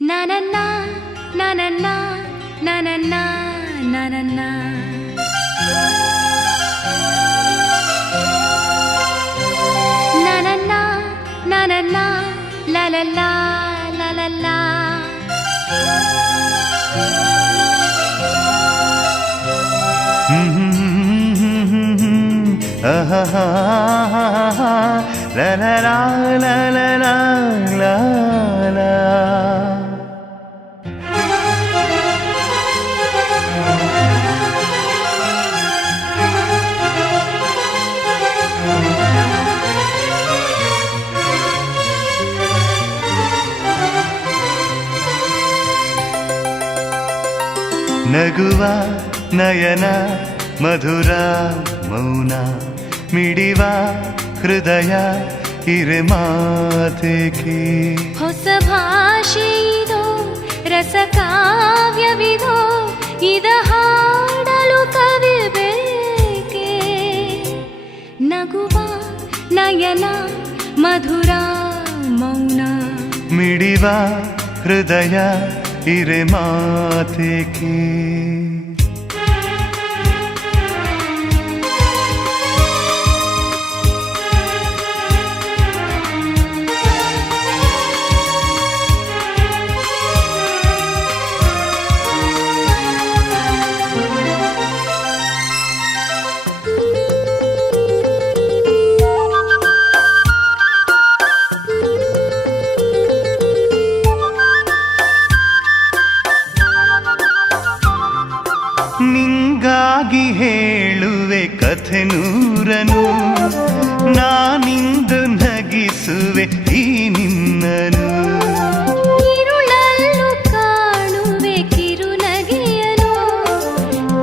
Na-na-na, na-na-na, na-na-na, na-na-na. Na-na-na, na-na-na, la-la-la, la-la-la. La-la-la, la-la-la, la-la. ನಗುವ ನಯನ ಮಧುರ ಮೌನ ಮಿಡಿವ ಹೃದಯ ಹಿರೆ ಮಾತೇಕೆ ಹೊಸ ಭಾಷೆಯಿದೋ ರಸ ಕಾವ್ಯವಿದೋ ಇದ ಹಾಡಲು ಕವಿ ಬೇಕೆ ನಗುವ ನಯನ ಮಧುರ ಮೌನ ಮಿಡಿವ ಹೃದಯ ಹಿರೆ ಮಾತೇಕೆ ನಿಂಗಾಗಿ ಹೇಳುವೆ ಕಥೆ ನೂರನು ನಾನಿಂದು ನಗಿಸುವೆ ಈ ನಿನ್ನನು ഇരുളಲ್ಲೂ ಕಾಣುವೆ ಕಿರುನಗೆಯನು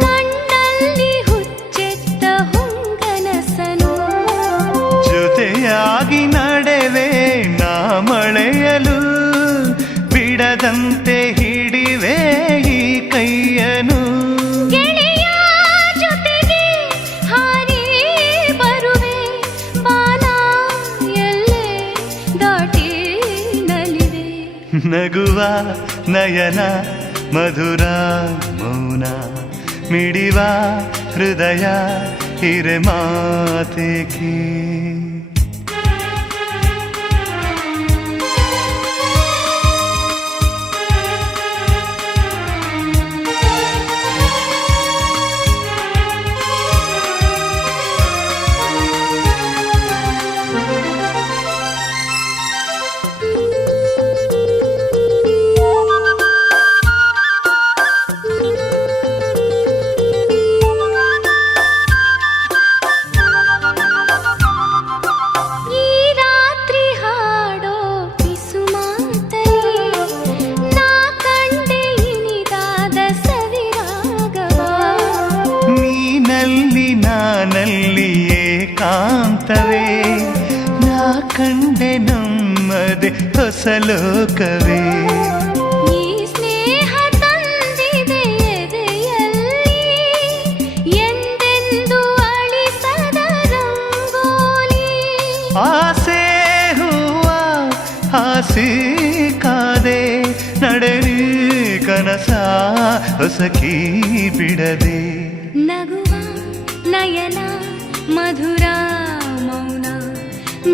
ಕಣ್ಣಲ್ಲಿ ಹುಚ್ಚೆತ್ತ ಹೊಂಗನಸನು ಜೊತೆಯಾಗಿ ನಡೆವೆ ನಾ ಮಳೆಯಲು ಬಿಡದಂತೆ ಹಿಡಿವೆ ಈ ಕೈಯನು ನಗುವ ನಯನ ಮಧುರ ಮೌನ ಮಿಡಿವ ಹೃದಯ ಹಿರೆ ಮಾತೇಕೆ ನಾನಲ್ಲಿ ಏಕಾಂತವೇ ನಾ ಕಂಡೆ ನಮ್ಮದೆ ಹೊಸ ಲೋಕವೇ ಈ ಸ್ನೇಹ ತಂದಿದೆ ಎದೆಯಲ್ಲಿ ಎಂದೆಂದು ಅಳಿಸದ ರಂಗೋಲಿ ಆಸೆ ಹೂವ ಹಾಸಿ ಕಾದೆ ನಡೆರಿ ಕನಸ ಹೊಸಕಿ ಬಿಡದೆ ನಗುವ ನಯನ ಮಧುರ ಮೌನ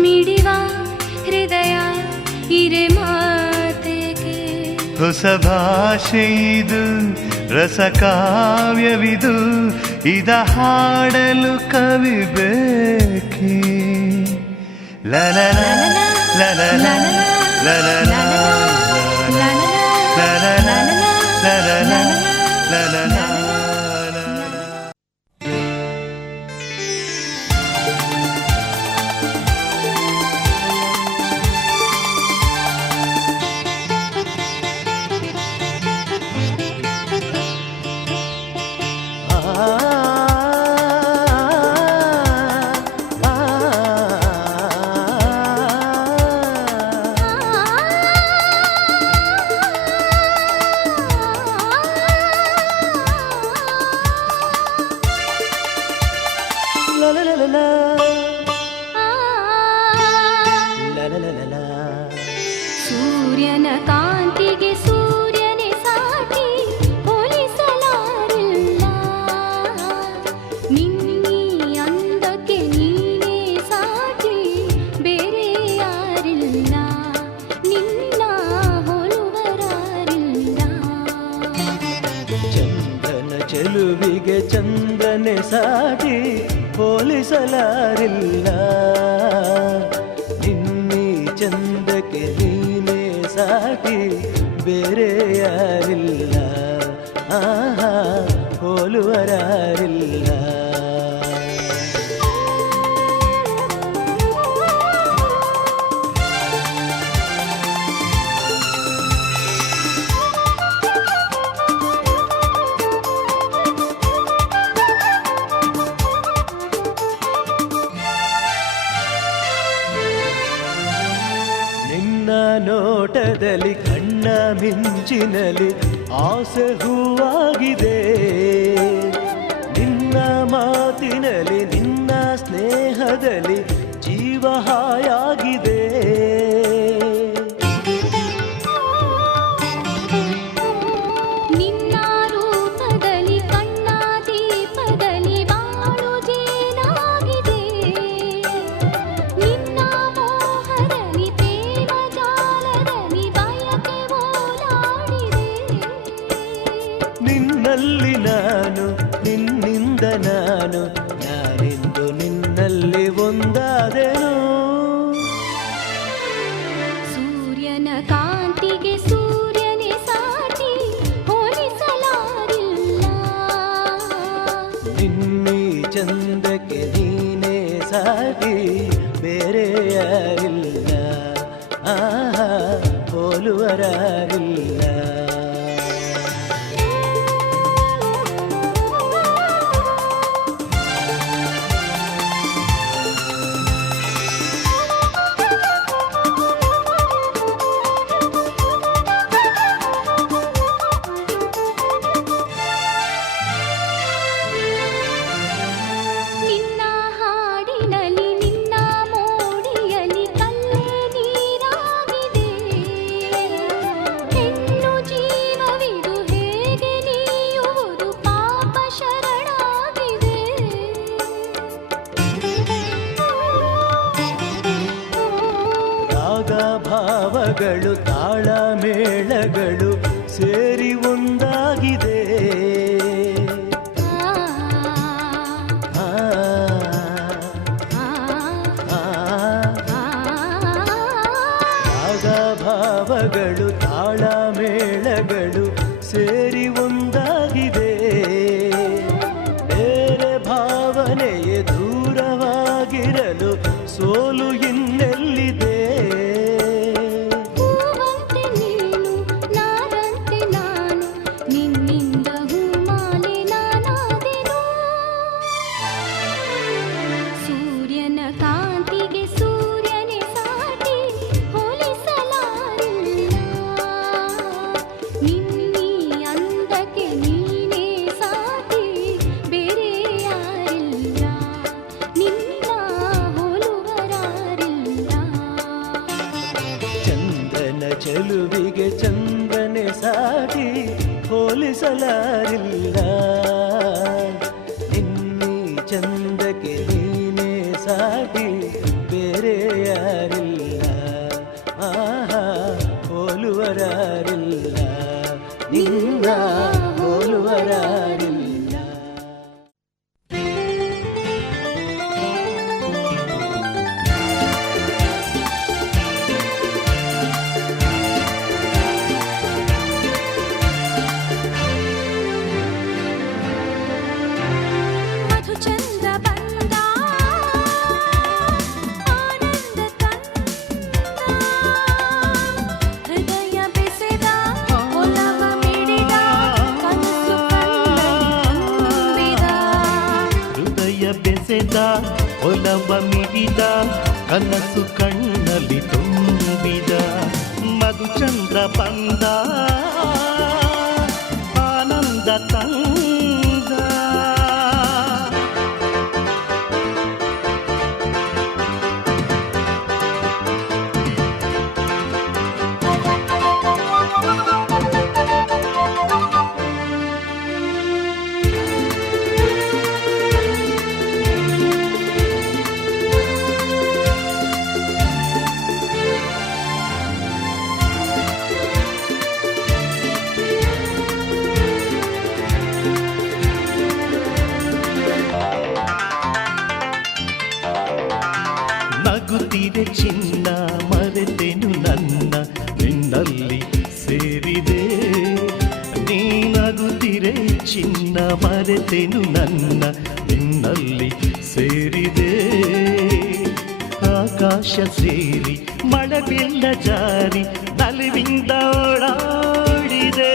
ಮಿಡಿವ ಹೃದಯ ಹಿರೆ ಮಾತೇಕೆ ಹೊಸ ಭಾಷೆಯಿದು ರಸ ಕಾವ್ಯವಿದು ಇದ ಹಾಡಲು ಕವಿ ಬೇಕೆ ಲಲಲ ಲಲಲ ಲಲಲ ಲಲಲ ಲಲಲ ಲಲಲ ಚೆಲುವಿಗೆ ಚಂದ್ರನೆ ಸಾಟಿ ಹೋಲಿಸಲಾರಿಲ್ಲ. ನಿನ್ನೀ ಚಂದಕ್ಕೆ ನೀನೇ ಸಾಟಿ ಬೇರೆ ಯಾರಿಲ್ಲ. ಆಹಾ ಹೋಲುವರಾರಿಲ್ಲ. ನೋಟದಲ್ಲಿ ಕಣ್ಣ ಮಿಂಚಿನಲ್ಲಿ ಆಸೆ ಹೂವಾಗಿದೆ. ನಿನ್ನ ಮಾತಿನಲ್ಲಿ ನಿನ್ನ ಸ್ನೇಹದಲ್ಲಿ ಜೀವ ಹಾಯಾಗಿದೆ. ನಿನ್ನ ರೂಪದಲ್ಲಿ ಕಣ್ಣ ದೀಪದಲ್ಲಿ ಬಾಳು ಜೇನಾಗಿದೆ. ನಿನ್ನ ಮೋಹದಲ್ಲಿ ಪ್ರೇಮ ಜಾಲದಲ್ಲಿ ಬಯಕೆ ಓಲಾಡಿದೆ. ನಿನ್ನಲ್ಲಿ ನಾನು ನಿನ್ನಿಂದ ನಾನು ನಾನೆಂದು ನಿನ್ನಲ್ಲಿ ಒಂದಾದೆನು. ಸೂರ್ಯನ ಕಾಂತಿಗೆ ಸೂರ್ಯನೇ ಸಾಟಿ ಹೋಲಿಸಲಾರಿಲ್ಲ. ನಿನ್ನೀ ಚಂದಕ್ಕೆ ನೀನೇ ಸಾಟಿ ಬೇರೆ ಯಾರಿಲ್ಲ. ಆಹಾ ಹೋಲುವರಾರಿಲ್ಲ. ನಿನ್ನ ಹಾಡಿನಲ್ಲಿ ನಿನ್ನ ಮೋಡಿಯಲ್ಲಿ ಕಲ್ಲೇ ನೀರಾಗಿದೆ. ಹೆಣ್ಣು ಜೀವವಿದು ಹೇಗೆ ನೀಯುವುದು ಪಾಪ ಶರಣಾಗಿದೆ. ರಾಗ ಭಾವಗಳು ತಾಳ ಮೇಳಗಳು ಸೇರಿ ಒಂದಾಗಿದೆ. ಆ, ಆ, ರಾಗ ಭಾವಗಳು ತಾಳ ಮೇಳಗಳು ಸೇರಿ ಒಂದಾಗಿದೆ. ಬೇರೆ ಭಾವನೆಯೇ ದೂರವಾಗಿರಲು ಸೋಲು ಇನ್ನೆಲ್ಲಿದೆ. ಹೂವಂತೆ ನೀನು ನಾದಂತೆ ನಾನು ನಿನ್ನಿಂದ ಹೂಮಾಲೆ ನಾನಾದೆನು. ಸೂರ್ಯನ ಕಾಂತಿಗೆ ಸೂರ್ಯನೇ ಸಾಟಿ ಹೋಲಿಸಲಾರಿಲ್ಲ. ನಿನ್ನೀ ಅಂದಕ್ಕೆ ನೀನೇ ಸಾಟಿ ಬೇರೆ ಯಾರಿಲ್ಲ. ನಿನ್ನ ಹೋಲುವರಾರಿಲ್ಲ. ಚಂದ್ರನ ಚೆಲುವಿಗೆ ಚಂದ್ರನೆ ಸಾಟಿ ಹೋಲಿಸಲಾರಿಲ್ಲ. ನಿನ್ನೀ ಚಂದಕ್ಕೆ ನೀನೇ ಸಾಟಿ ಬೇರೆ ಯಾರಿಲ್ಲ. ಆಹಾ ಹೋಲುವರಾರಿಲ್ಲ. ನಿನ್ನ ಹೋಲುವರಾರಿಲ್ಲ. ಮಧುಚಂದ್ರ ಬಂದ ಆನಂದ ತಂದ. ಹೃದಯ ಬೆಸೆದ ಒಲವ ಮಿಡಿದ ಕನಸು ತುಂಬಿದ. ಹೃದಯ ಬೆಸೆದ ಒಲವ ಮಿಡಿದ ಕನಸು ಕಣ್ಣಲ್ಲಿ ತುಂಬಿದ. ಮಧುಚಂದ್ರ ಬಂದ ಆನಂದ ತಂದ. ಸೇರಿದೆ ನೀನಗುತ್ತಿರೆ ಚಿನ್ನ ಮರೆತೆನು ನನ್ನ ನಿನ್ನಲ್ಲಿ ಸೇರಿದೆ ಆಕಾಶ ಸೇರಿ ಮಳೆ ಬಿಲ್ಲ ಜಾರಿ ನಲಿವಿಂದ ಓಡಾಡಿದೆ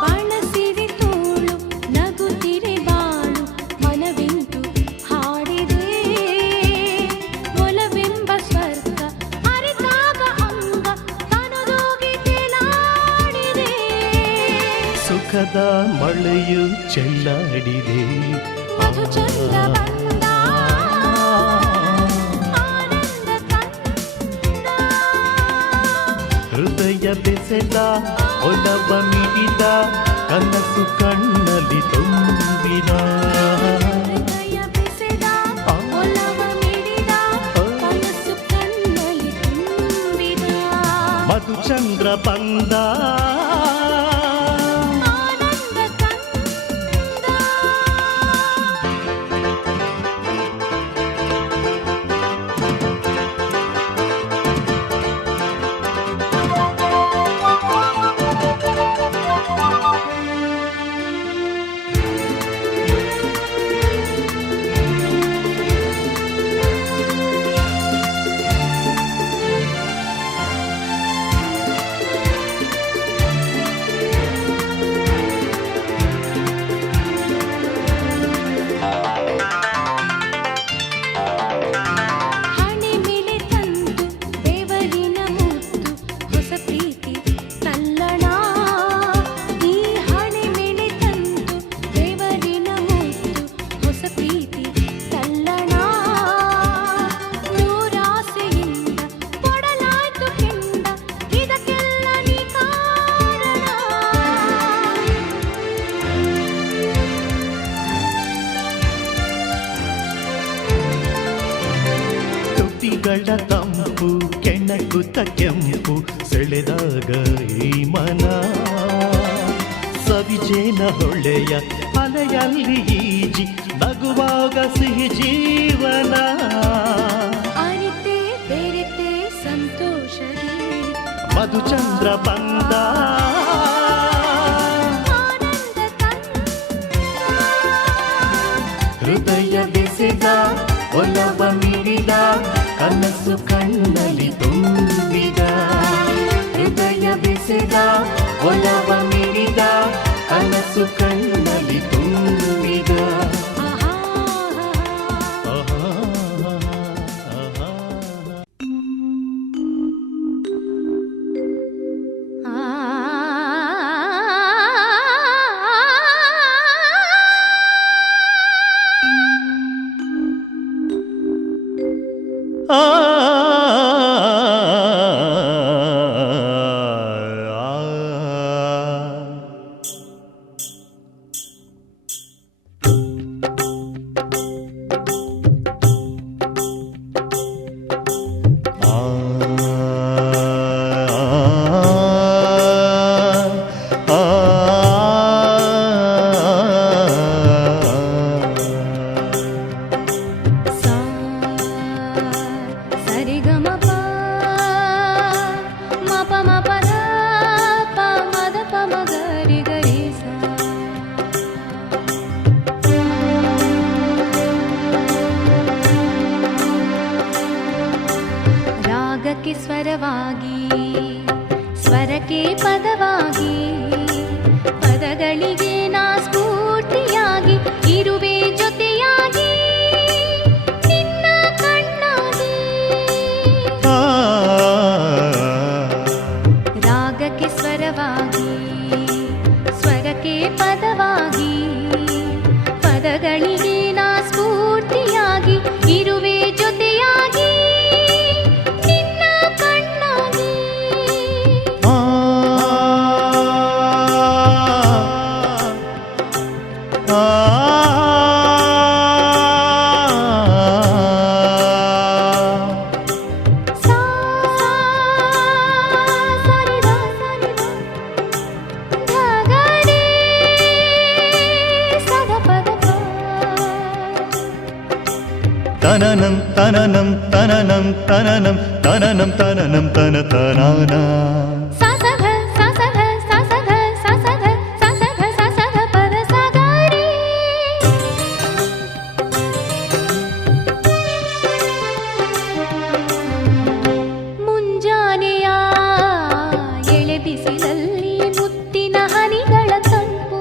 ಬಾಣಸಿರಿ ತೋಳು ನಗುತ್ತಿರೆ ಬಾಳು ಮನವೆಂದು ಹಾಡಿದೆ ಒಲವೆಂಬ ಸ್ವರ್ಗ ಅರಿತಾಗ ಅಂಗ ತನದೋಗಿ ತೇಲಾಡಿದೆ ಸುಖದ ಮಳೆಯು ಚೆಲ್ಲಾಡಿದೆ ಮಧು ಚಂದ್ರ ಬಂದ ಆನಂದ ತಂದ ಹೃದಯ ಬೆಸೆದ ಒಲವ ಮಿಡಿದ ಕನಸು ಕಣ್ಣಲ್ಲಿ ತುಂಬಿದ ಹೃದಯ ಬೆಸೆದ ಒಲವ ಮಿಡಿದ ಕನಸು ಕಣ್ಣಲ್ಲಿ ತುಂಬಿದ ಮಧುಚಂದ್ರ ಬಂದ ಆನಂದ ತಂದ ಹಣೆ ಮೇಲೆ ತಂದು ದೇವರಿನ ಮುತ್ತು ಹೊಸ ಪ್ರೀತಿ ತಲ್ಲಣ ಈ ಹಣೆ ಮೇಲೆ ತಂದು ದೇವರಿನ ಮುತ್ತು ಹೊಸ ಪ್ರೀತಿ ತಲ್ಲಣ ನೂರಾಸೆಯಿಂದ ಕೊಡಲಾಯ್ತು ಕೆಂಡ ಇದಕ್ಕೆಲ್ಲ ನೀ ಕಾರಣ ತುಟಿಗಳ ತಂಪು ಕೆಣಕುತ್ತ ಕೆಂಪು ಸೆಳೆದಾಗ ಈ ಮನ ಸವಿಜೇನ ಹೊಳೆಯ ಅಲೆಯಲ್ಲಿ ಈಜಿ ನಗುವಾಗ ಸಿಹಿ ಜೀವನ ಅರಿತೆ ಬೆರೆತೆ ಸಂತೋಷದಿ ಮಧುಚಂದ್ರ ಬಂದ ಆನಂದ ತಂದ ಹೃದಯ ಬೆಸೆದ ಒಲವ ಮಿಡಿದ ಕನಸು ಕಣ್ಣಲ್ಲಿ ತುಂಬಿದ ಹೃದಯ ಬೆಸೆದ ಒಲವ ಮಿಡಿದ ಕನಸು ಕಣ್ಣಲ್ಲಿ ತುಂಬಿದ ಆಹಾ ಆಹಾ, ಆಹಾ. ಆ ತನನಂ ತನನಂ ತನನಂ ತನನಂ ತನನಂ ತನನಂ ತನ ತನಾನ ಸಸಧ ಸಸಧ ಸಸಧ ಸಸಧ ಸಸಧ ಸಸಧ ಪದ ಸಗರಿ ಮುಂಜಾನೆಯ ಎಳೆ ಬಿಸಿಲಲ್ಲಿ ಮುತ್ತಿನ ಹನಿಗಳ ತಂಪು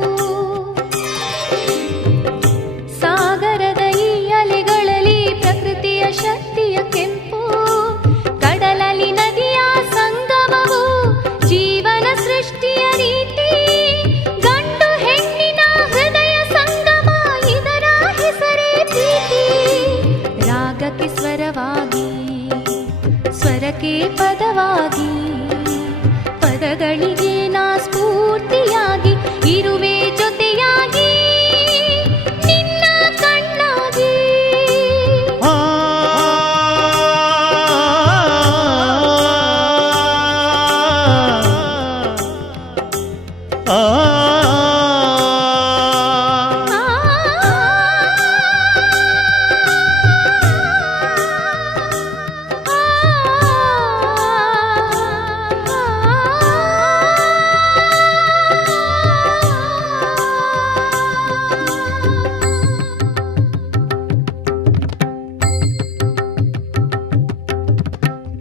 ಸಾಗರದ ಈ ಅಲೆಗಳಲ್ಲಿ ಪ್ರಕೃತಿಯ ಶಕ್ತಿಯ ಕೆಂಪು ಕಡಲಲ್ಲಿ ನದಿಯ ಸಂಗಮವು ಜೀವನ ಸೃಷ್ಟಿಯ ರೀತಿ ಗಂಡು ಹೆಣ್ಣಿನ ಹೃದಯ ಸಂಗಮ ಇದರ ಹೆಸರೇ ಪ್ರೀತಿ ರಾಗಕ್ಕೆ ಸ್ವರವಾಗಿ ಸ್ವರಕ್ಕೆ ಪದವಾಗಿ ಪದಗಳಿಗೆ ನಾ ಸ್ಫೂರ್ತಿಯಾಗಿ ಇರುವೆ ಜೊತೆಯಾಗಿ ನಿನ್ನ ಕಣ್ಣಾಗಿ ಆ ಆ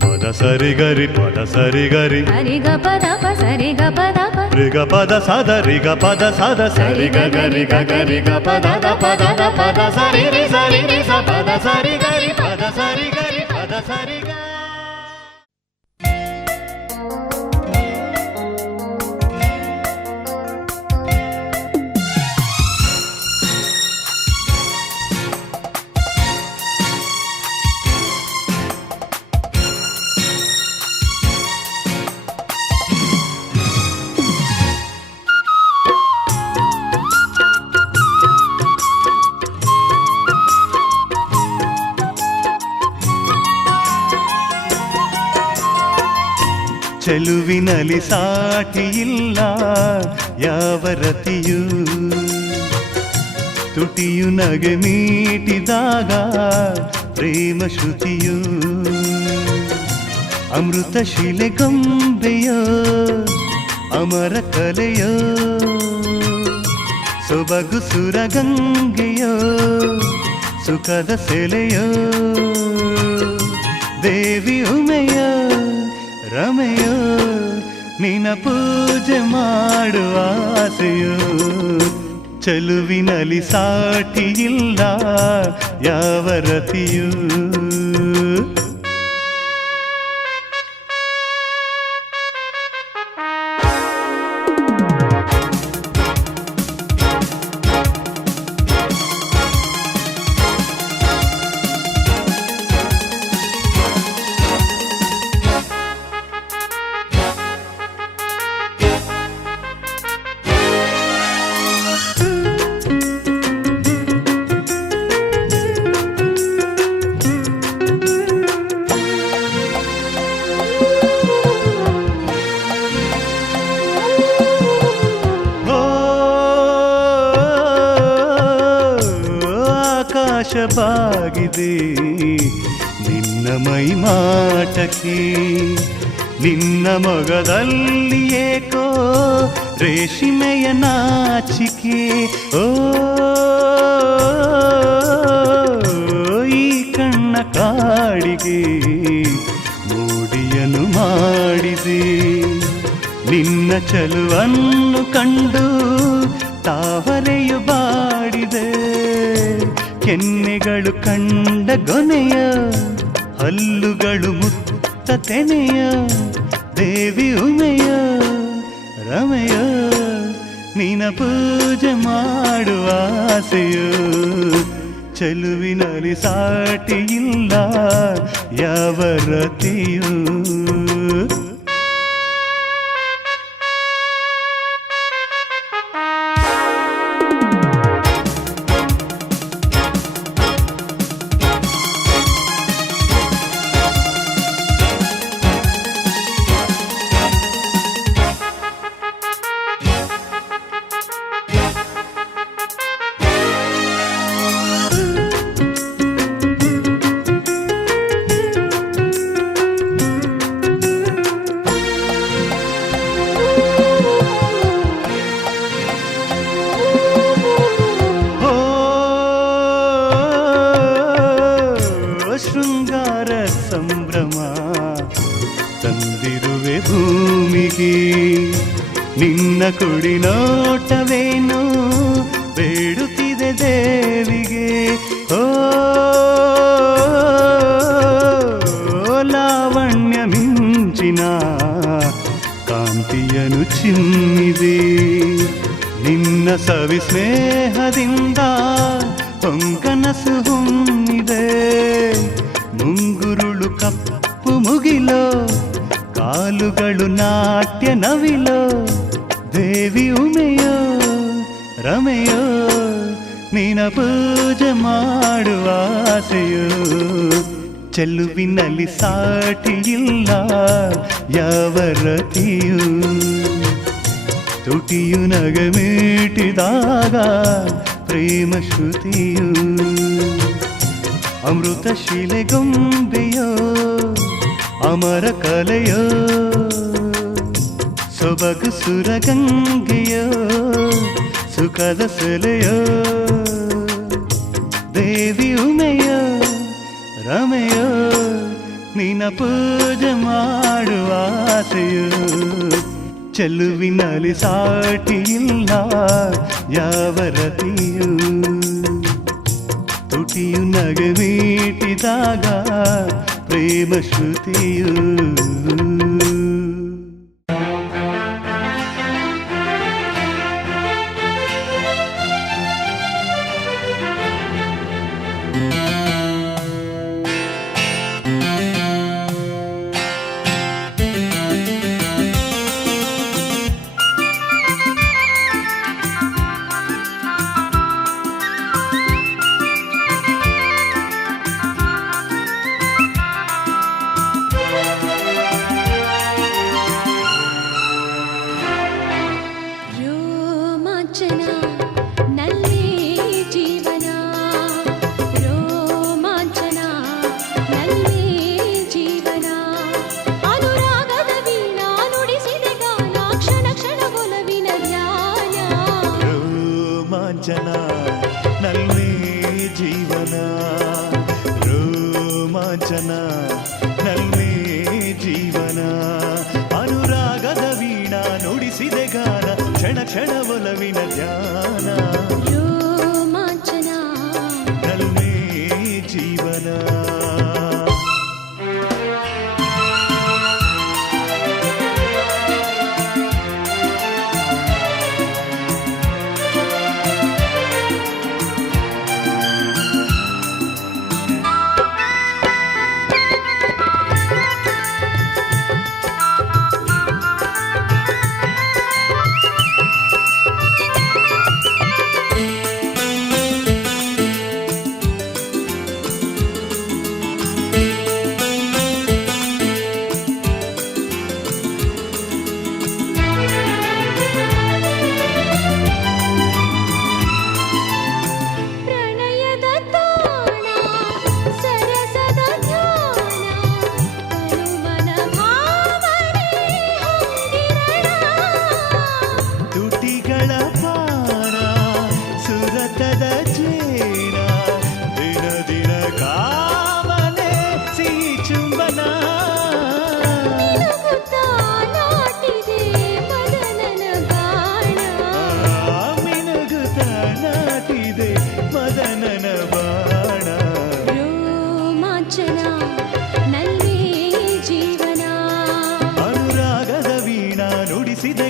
ಪದ ಸರಿಗರಿ ಪದ ಸರಿಗರಿ ಸರಿಗ ಪದ ಪ ಸರಿಗ ಪದ ಪ ರಿಗ ಪದ ಸದ ರಿಗ ಪದ ಸದ ಸರಿ ಗರಿ ಗರಿ ಗ ಪದ ದ ಪದ ದ ಪದ ಸರಿ ರಿ ಸ ಪದ ಸರಿ ಗರಿ ಪದ ಸರಿ ಗರಿ ಪದ ಸರಿ ಗ ಚೆಲುವಿನಲ್ಲಿ ಸಾಟಿಯಿಲ್ಲ ಯಾವ ರತಿಯೂ ತುಟಿಯು ನಗೆ ಮೀಟಿದಾಗ ಪ್ರೇಮ ಶ್ರುತಿಯು ಅಮೃತ ಶಿಲೆ ಗೊಂಬೆಯೋ ಅಮರ ಕಲೆಯೋ ಸೊಬಗು ಸುರಗಂಗೆಯೋ ಸುಖದ ಸೆಲೆಯೋ ದೇವಿ ಉಮೆಯೋ ರಮೆಯೋ ನಿನ ಪೂಜೆ ಮಾಡುವ ಆಸೆಯೋ ಚೆಲುವಿನಲ್ಲಿ ಸಾಟಿಯಿಲ್ಲ ಯಾವ ರತಿಯೂ ಬಾಗಿದೆ ನಿನ್ನ ಮೈ ಮಾಟಕ್ಕೆ ನಿನ್ನ ಮೊಗದಲ್ಲಿ ಏಕೋ ರೇಷ್ಮೆಯ ನಾಚಿಕೆ ಓ ಈ ಕಣ್ಣ ಕಾಡಿಗೆ ಮೋಡಿಯನ್ನು ಮಾಡಿದೆ ನಿನ್ನ ಚಲುವನ್ನು ಕಂಡು ತಾವರೆಯು ಬಾಡಿದೆ ಕೆನ್ನೆಗಳು ಕಂಡ ಗೊನೆಯ ಹಲ್ಲುಗಳು ಮುತ್ತ ತೆನೆಯ ದೇವಿ ಉಮೆಯ ರಮೆಯ ನಿನ ಪೂಜೆ ಮಾಡುವ ಆಸೆಯೋ ಚೆಲುವಿನಲ್ಲಿ ಸಾಟಿಯಿಲ್ಲ ಯಾವ ರತಿಯೂ ನಿನ್ನ ಕುಡಿ ನೋಟವೇನು ಬೇಡುತ್ತಿದೆ ದೇವಿಗೆ. ಓ ಲಾವಣ್ಯ ಮಿಂಚಿನ ಕಾಂತಿಯನು ಚಿಮ್ಮಿದೆ, ನಿನ್ನ ಸವಿ ಸ್ನೇಹದಿಂದ ಹೊಂಕನಸು ಹೊಮ್ಮಿದೆ. ಮುಂಗುರುಳು ಕಪ್ಪು ಮುಗಿಲೋ, ಕಾಲುಗಳು ನಾಟ್ಯ ನವಿಲೋ, ದೇವಿ ಉಮೆಯೋ ರಮೆಯೋ, ನಿನ ಪೂಜೆ ಮಾಡುವ ಆಸೆಯೋ. ಚೆಲುವಿನಲ್ಲಿ ಸಾಟಿಯಿಲ್ಲ ಯಾವ ರತಿಯೂ, ತುಟಿಯು ನಗಮೀಟಿದಾಗ ಪ್ರೇಮ ಶ್ರುತಿಯು. ಅಮೃತ ಶಿಲೆಗೊಂಬೆಯೋ ಅಮರ ಕಲೆಯೋ, ಸೊಬಗು ಸುರಗಂಗೆಯೋ ಸುಖದ ಸೆಲೆಯೋ, ದೇವಿ ಉಮೆಯೋ ರಮೆಯೋ, ನಿನ್ನ ಪೂಜೆ ಮಾಡುವ ಆಸೆಯೋ. ಚೆಲುವಿನಲ್ಲಿ ಸಾಟಿಯಿಲ್ಲ ಯಾವ ರತಿಯೂ, ತುಟಿಯು ನಗಮೀಟಿದಾಗ ಪ್ರೇಮ ಶ್ರುತಿಯು. ನಲ್ಲೆ ಜೀವನ ರೋಮಾಂಚನ, ನಲ್ಲೆ ಜೀವನ, ಅನುರಾಗದ ವೀಣಾ ನುಡಿಸಿದೆ ಗಾನ, ಕ್ಷಣ ಕ್ಷಣ ಒಲವಿನ ಧ್ಯಾನ. ರೋಮಾಂಚನ ನಲ್ಲೆ ಜೀವನ.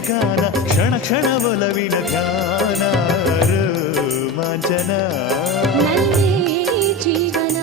ಗಾನ ಕ್ಷಣ ಕ್ಷಣ ಒಲವಿನ ಧ್ಯಾನ, ರೋಮಾಂಚನ ನಲ್ಲೆ ಜೀವನ.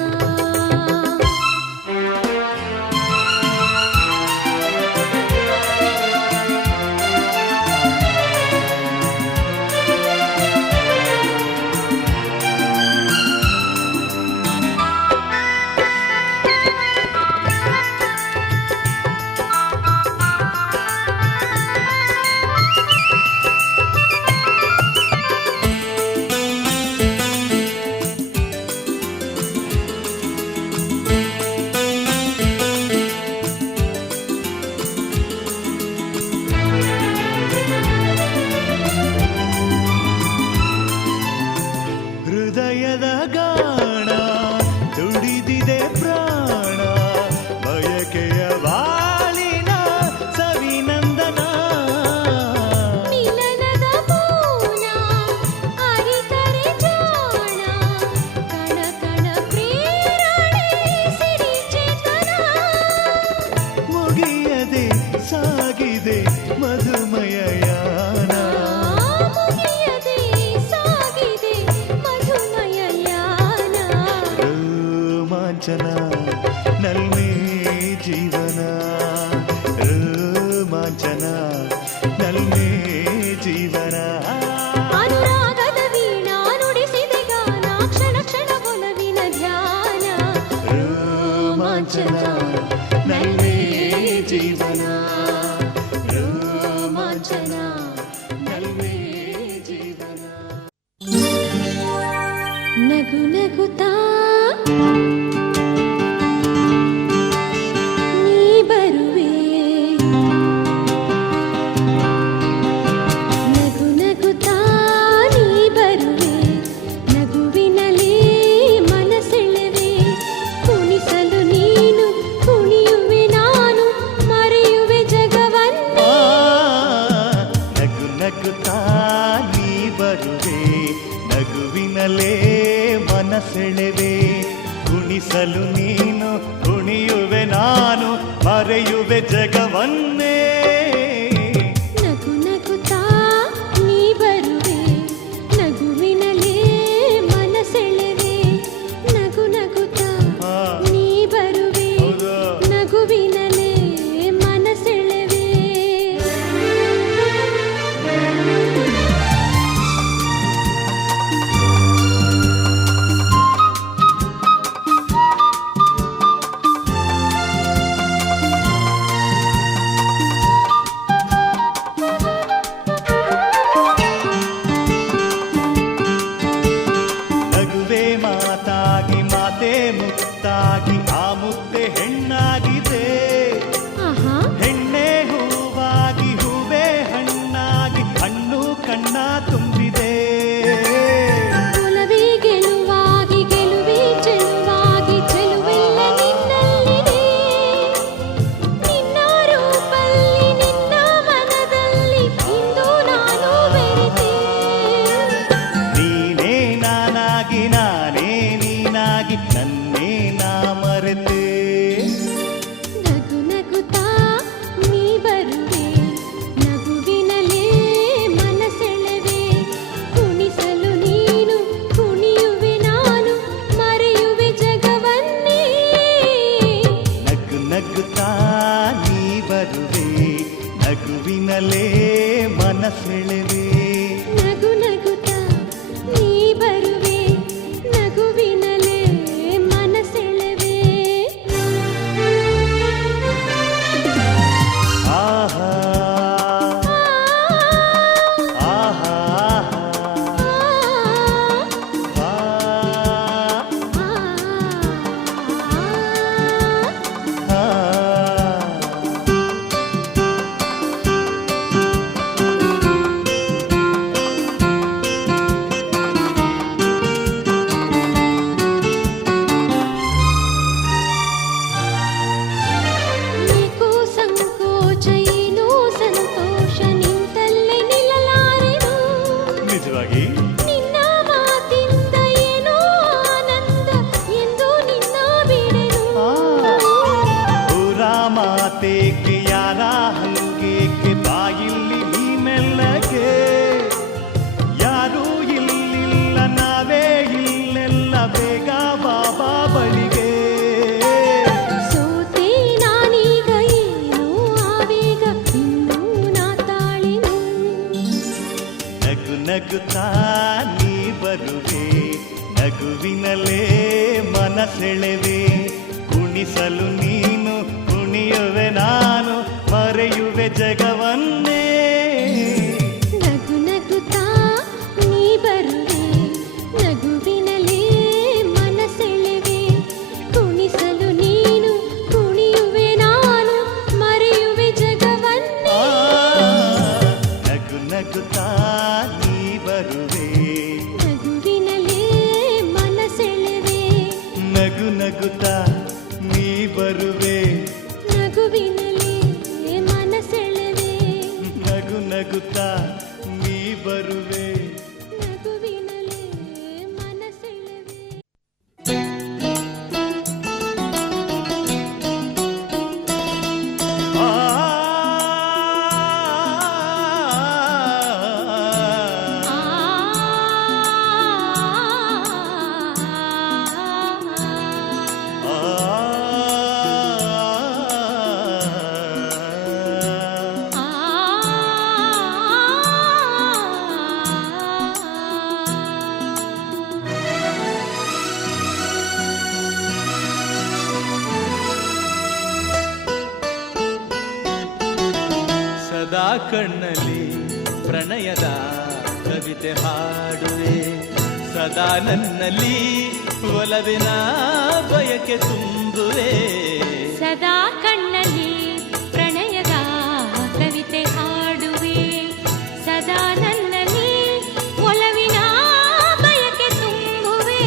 ರೋಮಾಂಚನ ನಲ್ಮೆ ಜೀವನ ರೋಮಾಂಚನ ನಲ್ಮೆ ಜೀವನ ಅನುರಾಗದ ವೀಣಾ ನುಡಿಸಿದೆ ಗಾನ ಕ್ಷಣ ಕ್ಷಣ ಒಲವಿನ ಧ್ಯಾನ ರೋಮಾಂಚನ ನಲ್ಮೆ ಜೀವನ ರೋಮಾಂಚನ ನಲ್ಮೆ ಜೀವನ ನಗು ನಗುತ್ತಾ ನೀ ಬರುವೆ ನಗು ನಗುತ್ತಾ ನೀ ಬರುವೆ ನಗುವಿನಲೇ ಮನಸೆಳೆವೆ ಕುಣಿಸಲು ನೀನು ಕುಣಿಯುವೆ ನಾನು ಮರೆಯುವೆ ಜಗವನ್ನೇ ನಗು ನಗುತ್ತಾ ನೀ ಬರುವೆ ನಗುವಿನಲೇ ಮನಸೆಳೆವೆ ಕುಣಿಸಲು ನೀನು ಕುಣಿಯುವೆ ನಾನು ಮರೆಯುವೆ ಜಗವನ್ನೇ ನಗು ನಗುತ್ತಾ ನೀ ಬರುವೆ ನಗುವಿನಲೇ ಮನಸೆಳೆವೆ ನಗು ನಗುತ್ತಾ ಆ, ನೀ ಬರುವೆ ಹೌದು. ನಗುವಿನಲೇ ಮನಸೆಳೆವೆ ನಗುವೆ ಮಾತಾಗಿ ಮಾತೆ ಮುತ್ತಾಗಿ ಆ ಮುತ್ತೆ ಹೆಣ್ಣಾಗಿದೆ ಆಹಾ ಹೆಣ್ಣೆ ಹೂವಾಗಿ ಹೂವೇ ಹಣ್ಣಾಗಿ ಹಣ್ಣು ಕಣ್ಣ ತುಂಬಿದೆ ಒಲವೇ ಗೆಲುವಾಗಿ ಗೆಲುವೇ ಚೆಲುವಾಗಿ ಚೆಲುವೆಲ್ಲ ನಿನ್ನಲ್ಲಿದೆ ನಿನ್ನ ರೂಪಲ್ಲಿ ನಿನ್ನ ಮನದಲ್ಲಿ ಇಂದು ನಾನು ಬೆರೆತೆ ನೀನೇ ನಾನಾಗಿ ನಾನೇ ನೀನಾಗಿ ನನ್ನೇ ನಾ ಮರೆತೆ ನಗು ನಗುತ್ತಾ ನೀ ಬರುವೆ ನಗುವಿನಲೇ ಮನಸೆಳೆವೆ ಕುಣಿಸಲು ನೀನು ಕುಣಿಯುವೆ ನಾನು ಮರೆಯುವೆ ಜಗವನ್ನೇ ನಗು ನಗುತ್ತಾ ನೀ ಬರುವೆ ನಗುವಿನಲೇ ಮನಸೆಳೆವೆ ನಗು ನಗುತ್ತಾ ನೀ ಬರುವೆ ನಗುವಿನಲೇ ಮನಸೆಳೆವೆ ಆಹಾ ಆಹಾ ಆ, ಆ. ಏಕೋ ಸಂಕೋಚ ಏನೋ ಸಂತೋಷ ನಿಂತಲ್ಲೇ ನಿಲ್ಲಲಾರೆನು ನಿಜವಾಗಿ ನಿನ್ನ ಮಾತಿಂದ ಏನೋ ಆನಂದ ಎಂದು ನಿನ್ನ ಬಿಡೆನು ಊರ ಮಾತೇಕೆ ಯಾರ ಹಂಗೇಕೆ ಬಾಯಿಲ್ಲಿ ನೀ ಮೆಲ್ಲಗೆ ಯಾರೂ ಇಲ್ಲಿಲ್ಲ ನಾವೇ ಇಲ್ಲೆಲ್ಲ ಬೇಗ ಬಾಬಾ ಬಳಿಗೆ ಸೋತೆ ನಾನೀಗ ಏನೋ ಆವೇಗ ಇನ್ನೂ ನಾ ತಾಳೆನು ನಗು ನಗುತ್ತಾ ನೀ ಬರುವೆ ನಗುವಿನಲೇ ಮನಸೆಳೆವೆ ಕುಣಿಸಲು ನೀನು ಕುಣಿಯುವೆ ನಾನು ಮರೆಯುವೆ ಜಗವನ್ನೇ ನಗು ನಗುತ್ತಾ ನೀ ಬರುವೆ ನಗುವಿನಲೇ ಮನಸೆಳೆವೆ ಕುಣಿಸಲು ನೀನು ಕುಣಿಯುವೆ ನಾನು ಮರೆಯುವೆ ಜಗವನ್ನೇ ನಗು ನಗುತ್ತಾ ನೀ ಬರುವೆ ನಗುವಿನಲೇ ಮನಸೆಳೆವೆ ನಗು ನಗುತ್ತಾ ನೀ ಬರುವೆ ನಗುವಿನಲೇ ಮನಸೆಳೆವೆ ನಗು ನಗುತ್ತಾ ನೀ ಬರುವೆ ನಗುವಿನಲೇ ಮನಸೆಳೆವೆ ಆ ಆ ಕಣ್ಣಲ್ಲಿ ಪ್ರಣಯದ ಕವಿತೆ ಹಾಡುವೆ ಸದಾ ನನ್ನಲ್ಲಿ ಒಲವಿನ ಬಯಕೆ ತುಂಬುವೆ ಸದಾ ಕಣ್ಣಲ್ಲಿ ಪ್ರಣಯದ ಕವಿತೆ ಹಾಡುವೆ ಸದಾ ನನ್ನಲ್ಲಿ ಒಲವಿನ ಬಯಕೆ ತುಂಬುವೆ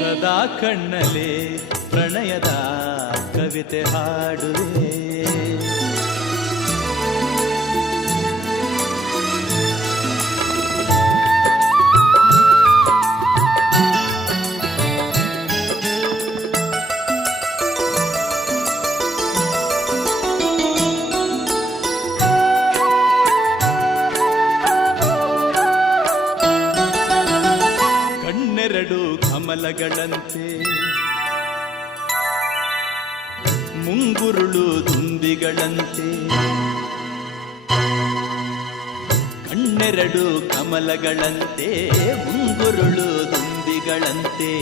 ಸದಾ ಕಣ್ಣಲ್ಲಿ ಪ್ರಣಯದ ಕವಿತೆ ಹಾಡುವೆ ಕಣ್ಣೆರಡು ಕಮಲಗಳಂತೆ ಮುಂಗುರುಳು ದುಂಬಿಗಳಂತೆ ಕಣ್ಣೆರಡು ಕಮಲಗಳಂತೆ ಮುಂಗುರುಳು ದುಂಬಿಗಳಂತೆ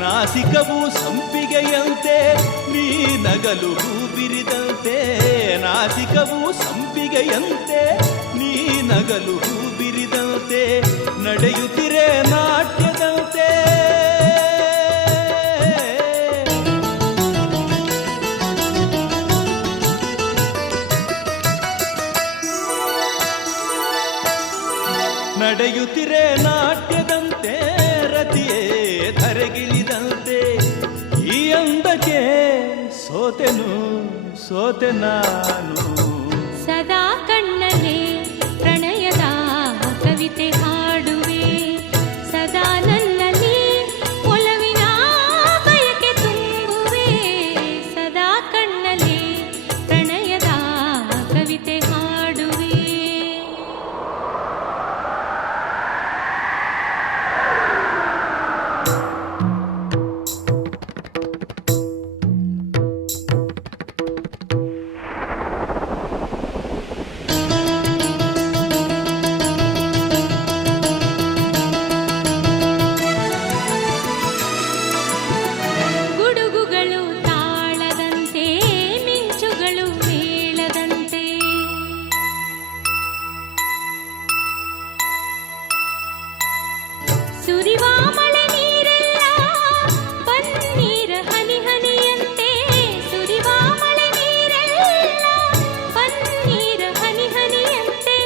ನಾಸಿಕವು ಸಂಪಿಗೆಯಂತೆ ನೀ ನಗಲು ಹೂ ಬಿರಿದಂತೆ ನಾಸಿಕವು ಸಂಪಿಗೆಯಂತೆ ನೀ ನಗಲು ಹೂ ಬಿರಿದಂತೆ ನಡೆಯುತ್ತಿರೆ ನಾಟ್ಯದಂತೆ ನಡೆಯುತ್ತಿರೆ ನಾಟ್ಯದಂತೆ ರತಿಯೇ ಧರೆಗಿಳಿದಂತೆ ಈ ಅಂದಕ್ಕೆ ಸೋತೆ ನಾನು ಸದಾ ಕಣ್ಣಲ್ಲಿ ಪ್ರಣಯದ ಕವಿತೆ ಹಾಡುವೆ ಸದಾ ನನ್ನಲ್ಲಿ ಒಲವಿನ ಬಯಕೆ ತುಂಬುವೆ ಸದಾ ಕಣ್ಣಲ್ಲಿ ಪ್ರಣಯದ ಕವಿತೆ ಹಾಡುವೆ ಗುಡುಗುಗಳು ತಾಳದಂತೆ ಮಿಂಚುಗಳು ಮೇಳದಂತೆ ಸುರಿವ ಮಳೆ ನೀರೆಲ್ಲ ಪನ್ನೀರ ಹನಿ ಹನಿಯಂತೆ ಸುರಿವ ಮಳೆ ನೀರೆಲ್ಲ ಪನ್ನೀರ ಹನಿ ಹನಿಯಂತೆ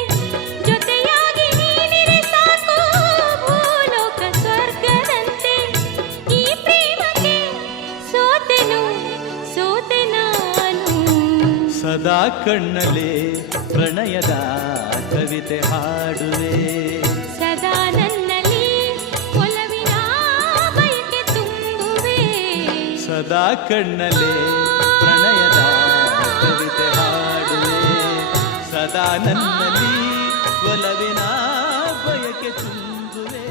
ಜೊತೆಯಾಗಿ ನೀನಿರೆ ಸಾಕು ಭೂಲೋಕ ಸ್ವರ್ಗದಂತೆ ಈ ಪ್ರೇಮಕ್ಕೆ ಸೋತೆ ನಾನು ಸದಾ ಕಣ್ಣಲ್ಲಿ ಪ್ರಣಯದ ಕವಿತೆ ಹಾಡುವೆ ಸದಾ ನನ್ನಲ್ಲಿ ಒಲವಿನ ಬಯಕೆ ತುಂಬುವೆ ಸದಾ ಕಣ್ಣಲ್ಲಿ ಪ್ರಣಯದ ಕವಿತೆ ಹಾಡುವೆ ಸದಾ ನನ್ನಲ್ಲಿ ಒಲವಿನ ಬಯಕೆ ತುಂಬುವೆ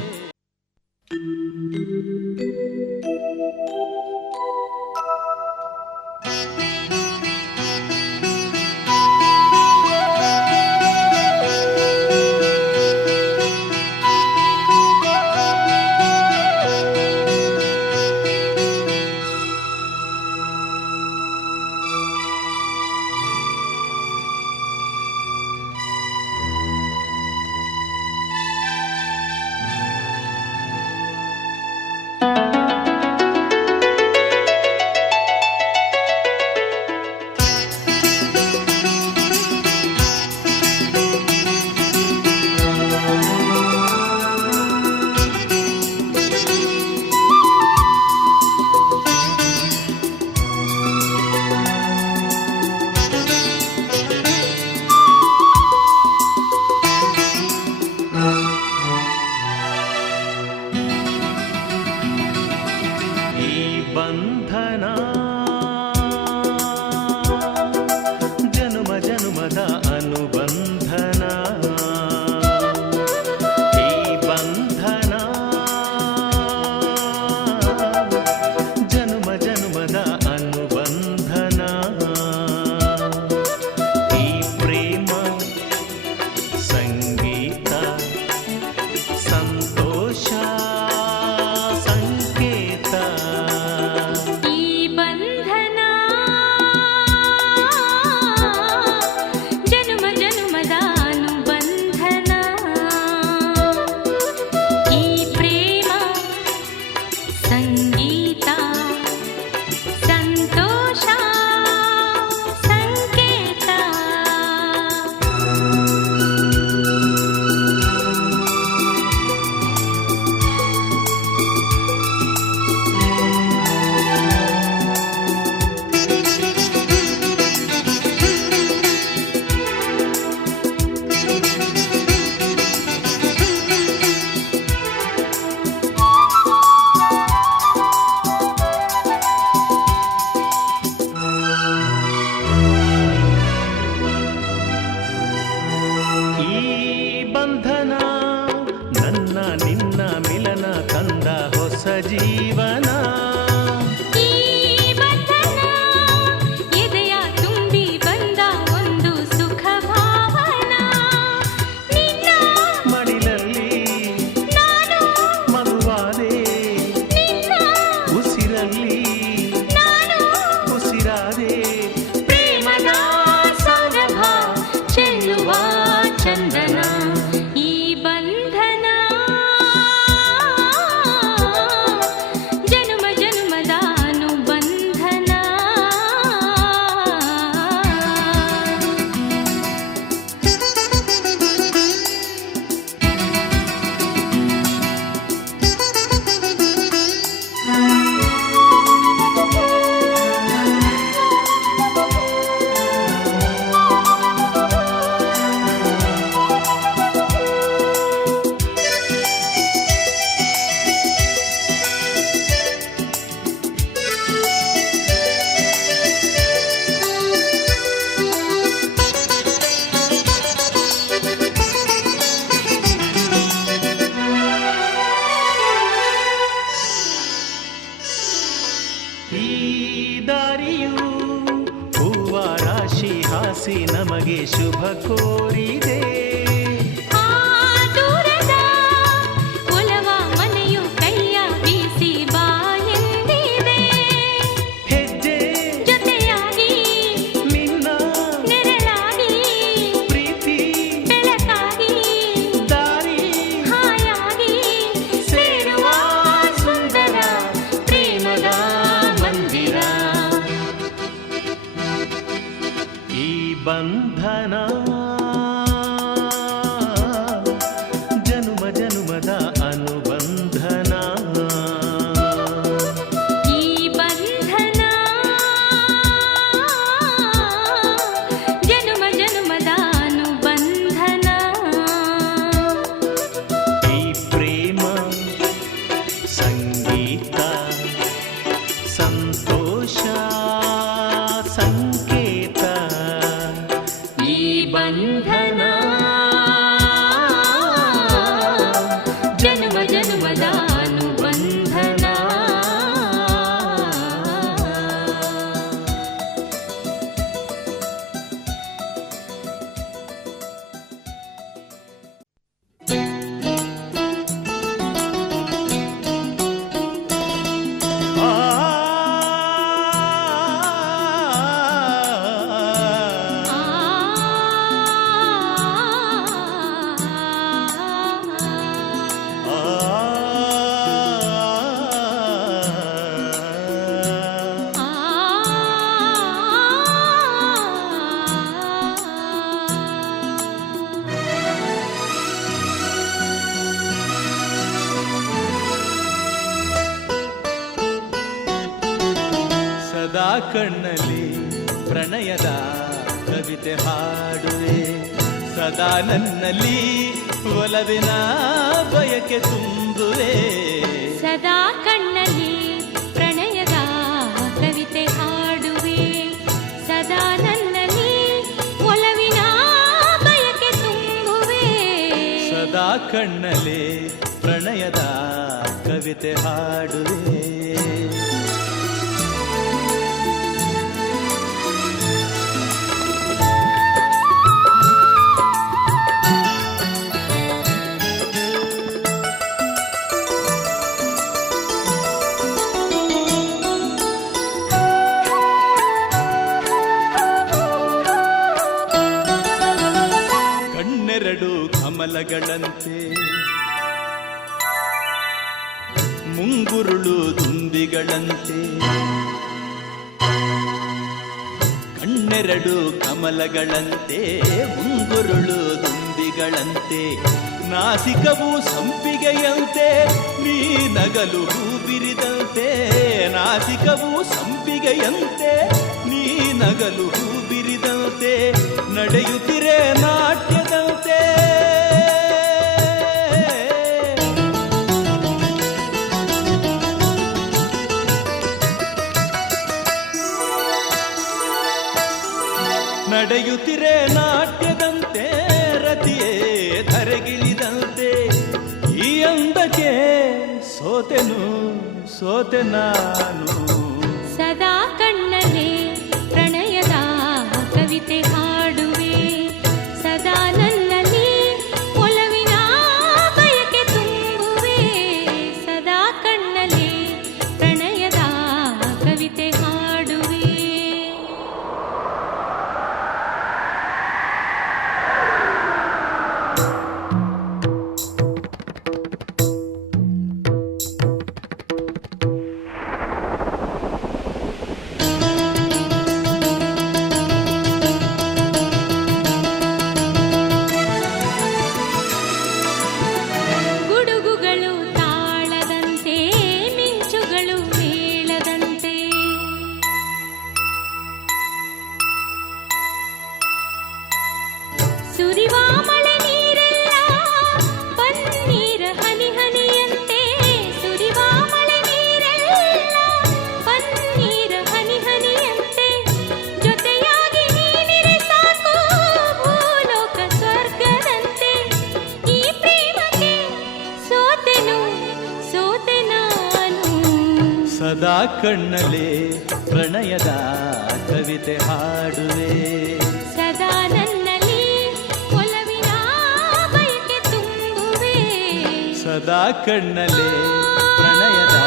ಈ ಬಂಧನ ದಾರಿಯು ಹೂವ ರಾಶಿ ಹಾಸಿ ನಮಗೆ ಶುಭ ಕೋರಿದೆ. ಆ ದೂರದ ಒಲವ ಮನೆಯು ಕೈಯ ಬೀಸಿ ಬಾ ಎಂದಿದೆ. ಹೆಜ್ಜೆ ಜೊತೆಯಾಗಿ ನಿನ್ನ ನೆರಳಾಗಿ ಪ್ರೀತಿ ಬೆಳಕಾಗಿ ದಾರಿ ಹಾಯಾಗಿ ಸೇರುವ ಸುಂದರ ಪ್ರೇಮದ ಮಂದಿರ. ಈ ಬಂಧನ ಜನುಮ ಜನುಮದ ಅನುಬಂಧನ. ಈ ಬಂಧನ ಜನುಮ ಜನುಮದ ಅನುಬಂಧನ. ಈ ಪ್ರೇಮ ಸಂಗೀತ ಸಂತೋಷ ಸಂಕೇತ. ಈ ಬಂಧನ ಜನುಮ ಜನುಮದ ಅನುಬಂಧನ. ಆ ಸದಾ ಕಣ್ಣಲ್ಲಿ ಪ್ರಣಯದ ಕವಿತೆ ಹಾಡುವೆ. ಸದಾ ನನ್ನಲ್ಲಿ ಒಲವಿನ ಬಯಕೆ ತುಂಬುವೆ. ಸದಾ ಕಣ್ಣಲ್ಲಿ ಪ್ರಣಯದ ಕವಿತೆ ಹಾಡುವೆ. ಸದಾ ನನ್ನಲ್ಲಿ ಒಲವಿನ ಬಯಕೆ ತುಂಬುವೆ. ಸದಾ ಕಣ್ಣಲ್ಲಿ ಪ್ರಣಯದ ಕವಿತೆ ಹಾಡುವೆ. ಕಣ್ಣೆರಡು ಕಮಲಗಳಂತೆ ಮುಂಗುರುಳು ದುಂಬಿಗಳಂತೆ. ಕಣ್ಣೆರಡು ಕಮಲಗಳಂತೆ ಮುಂಗುರುಳು ದುಂಬಿಗಳಂತೆ. ನಾಸಿಕವು ಸಂಪಿಗೆಯಂತೆ ನೀ ನಗಲು ಹೂ ಬಿರಿದಂತೆ. ನಾಸಿಕವು ಸಂಪಿಗೆಯಂತೆ ನೀ ನಗಲು ಹೂ ಬಿರಿದಂತೆ. ನಡೆಯುತ್ತಿರೆ ನಾಟ್ಯದಂತೆ. ನಡೆಯುತ್ತಿರೆ ನಾಟ್ಯದಂತೆ. ರತಿಯೇ ಧರೆಗಿಳಿದಂತೆ. ಈ ಅಂದಕ್ಕೆ ಸೋತೆನು ಸೋತೆ ನಾನು. ಸದಾ ಕಣ್ಣಲ್ಲಿ ಪ್ರಣಯದ ಕವಿತೆ ಹಾಡುವೆ. ಸದಾ ನನ್ನಲ್ಲಿ ಒಲವಿನ ಬಯಕೆ ತುಂಬುವೆ. ಸದಾ ಕಣ್ಣಲ್ಲಿ ಪ್ರಣಯದ ಕವಿತೆ ಹಾಡುವೆ. ಕಣ್ಣಲೆ ಪ್ರಣಯದ ಕವಿತೆ ಹಾಡುವೆ. ಸದಾ ನನ್ನಲ್ಲಿ ಒಲವಿನ ಬಯಕೆ ತುಂಬುವೆ. ಸದಾ ಕಣ್ಣಲೆ ಪ್ರಣಯದ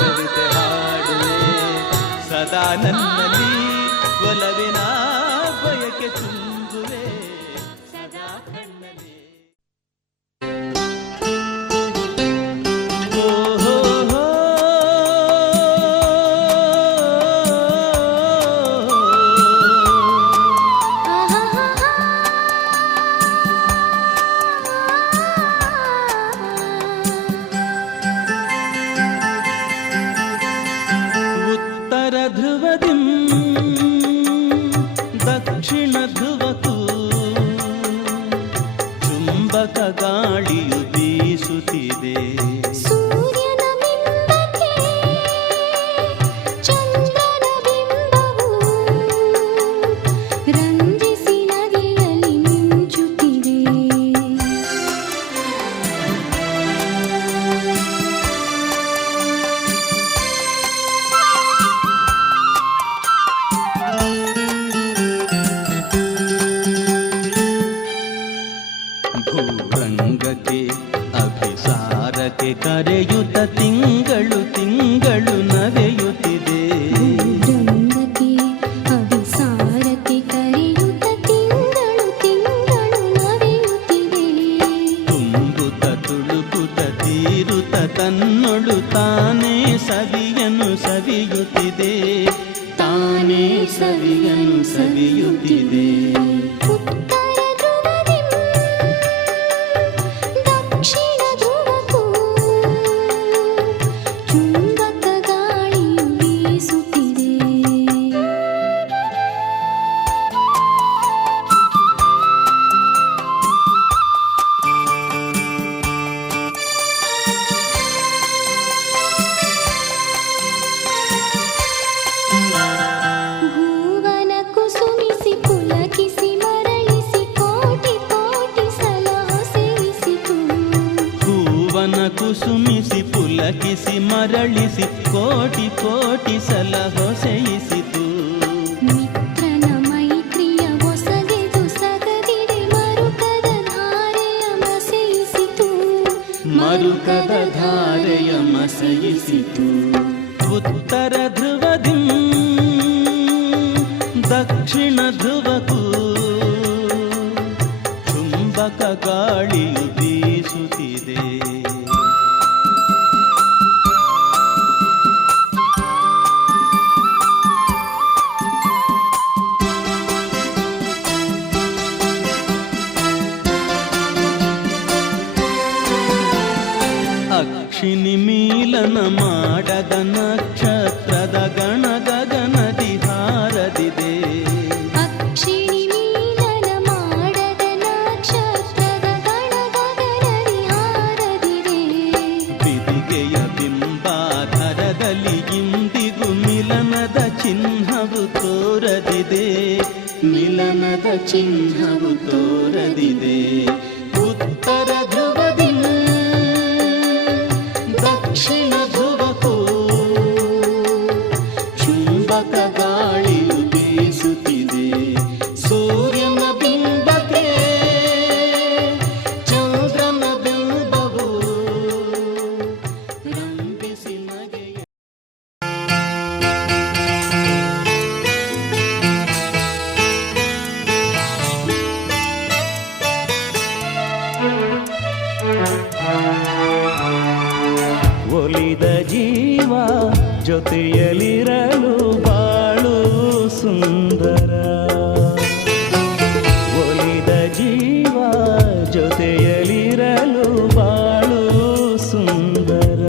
ಕವಿತೆ ಹಾಡುವೆ. ಸದಾ ನನ್ನಲ್ಲಿ ಒಲವಿನ ಬಯಕೆ ತುಂಬುವೆ. ಸದಾ ಕಣ್ಣಲೆ. ಉತ್ತರ ಧ್ರುವದಿಂ ದಕ್ಷಿಣ ಧ್ರುವಕ್ಕೂ ಚುಂಬಕ ಗಾಳಿಯು ಬೀಸುತ್ತಿದೆ. ಸೂರ್ಯನ ಬಿಂಬಕ್ಕೆ ಚಂದ್ರನ ಬಿಂಬವು ರಂಜಿಸಿ ನದಿಯಲ್ಲಿ ಮಿಂಚುತ್ತಿದೆ. ಭೂರಂಗಕ್ಕೆ ಅಭಿಸಾರಕ್ಕೆ ಕರೆಯುತ್ತ ತಿಂಗಳು ತಿಂಗಳು ನವೆಯುತ್ತಿದೆ. ರಂಗಕ್ಕೆ ಅಭಿಸಾರಕ್ಕೆ ಕರೆಯುತ್ತ ತಿಂಗಳು ತಿಂಗಳು ನವೆಯುತ್ತಿದೆ. ತುಂಬುತ್ತ ತುಳುಕುತ್ತ ತೀರುತ್ತ ತನ್ನೊಳು ತಾನೇ ಸವಿಯನು ಸವಿಯುತ್ತಿದೆ. ತಾನೇ ಸವಿಯನು ಸವಿಯುತ್ತಿದೆ. ಉತ್ತರ ಧ್ರುವದಿಂ ದಕ್ಷಿಣ ಧ್ರುವಕ್ಕೂ ಚುಂಬಕ ಗಾಳಿಯು ಬೀಸುತ್ತಿದೆ. ಭುವನ ಕುಸುಮಿಸಿ ಪುಲಕಿಸಿ ಮರಳಿಸಿ ಕೋಟಿ ಕೋಟಿ ಸಲ ಹೊಸೆಯಿಸಿತು. ಹೂವನ ಕುಸುಮಿಸಿ ಪುಲಕಿಸಿ ಮರಳಿಸಿ ಕೋಟಿ ಕೋಟಿ ಸಲ ಹೊಸೆಯಿಸಿತು. ಮಿತ್ರನ ಮೈತ್ರಿಯ ಹೊಸಗೆದು ಸಗದಿದೆ ಮರುಕದ ಧಾರೆಯ ಮಸೆಯಿಸಿತು. ಮರುಕದ ಧಾರೆಯ ಮಸಯಿಸಿತು. ಉತ್ತರ ಧ್ರುವದಿಂ ದಕ್ಷಿಣ ಧ್ರುವಕ್ಕೂ ಚುಂಬಕ ಗಾಳಿಯು ಬೀಸುತ್ತಿದೆ. ಅಕ್ಷಿಣಿ ಮೀಲನ ಮಾಡದ ನಕ್ಷತ್ರದ ಗಣ ಗಗನದಿ ಹಾರದಿದೆ. ಅಕ್ಷಿಣಿ ಮೀಲನ ಮಾಡದ ನಕ್ಷತ್ರದ ಗಣ ಗಗನದಿ ಹಾರದಿದೆ. ಬಿದಿಗೆಯ ಬಿಂಬಾಧರದಲ್ಲಿ ಇಂದಿಗೂ ಮಿಲನದ ಚಿಹ್ನವು ತೋರದಿದೆ. ಮಿಲನದ ಚಿಹ್ನವು ತೋರದಿದೆ. ಉತ್ತರ ಧ್ರುವದಿಂ ದಕ್ಷಿಣ ಧ್ರುವಕ್ಕೂ ಚುಂಬಕ ಗಾಳಿಯು ಬೀಸುತ್ತಿದೆ. ಸೂರ್ಯನ ಬಿಂಬಕ್ಕೆ ಚಂದ್ರನ ಬಿಂಬವು ರಂಭಿಸಿ ನಗೆಯ. ಒಲಿದ ಜೀವ ಜೊತೆಯಲಿರಲು ಬಾಳು ಸುಂದರ. ಒಲಿದ ಜೀವ ಜೊತೆಯಲಿರಲು ಬಾಳು ಸುಂದರ.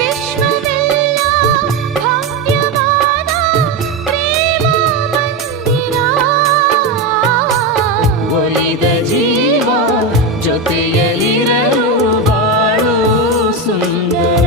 ವಿಶ್ವವೆಲ್ಲ ಭವ್ಯವಾದ ಪ್ರೇಮ ಮಂದಿರ. ಒಲಿದ ಜೀವ ಜೊತೆಯಲಿರಲು ಬಾಳು ಸುಂದರ.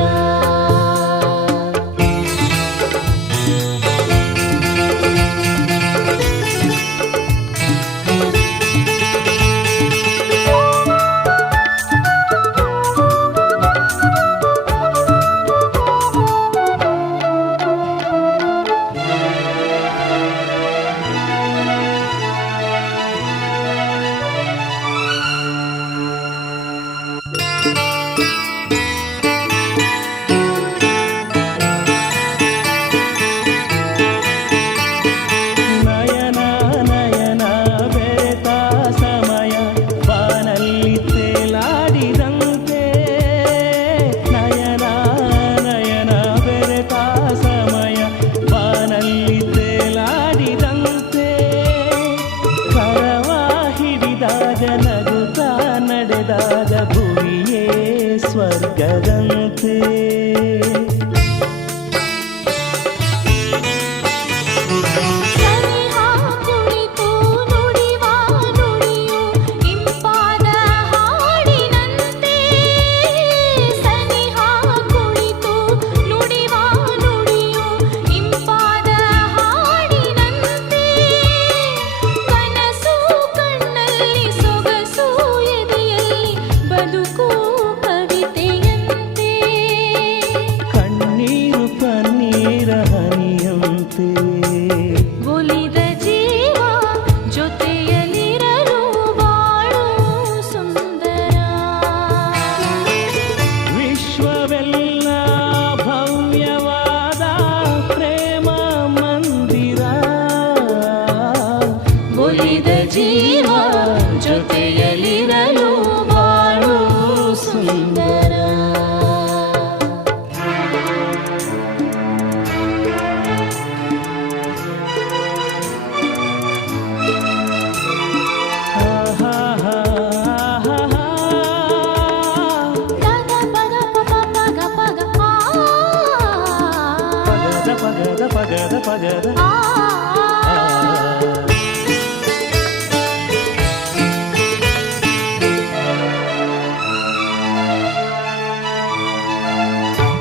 ಪಗದ ಆ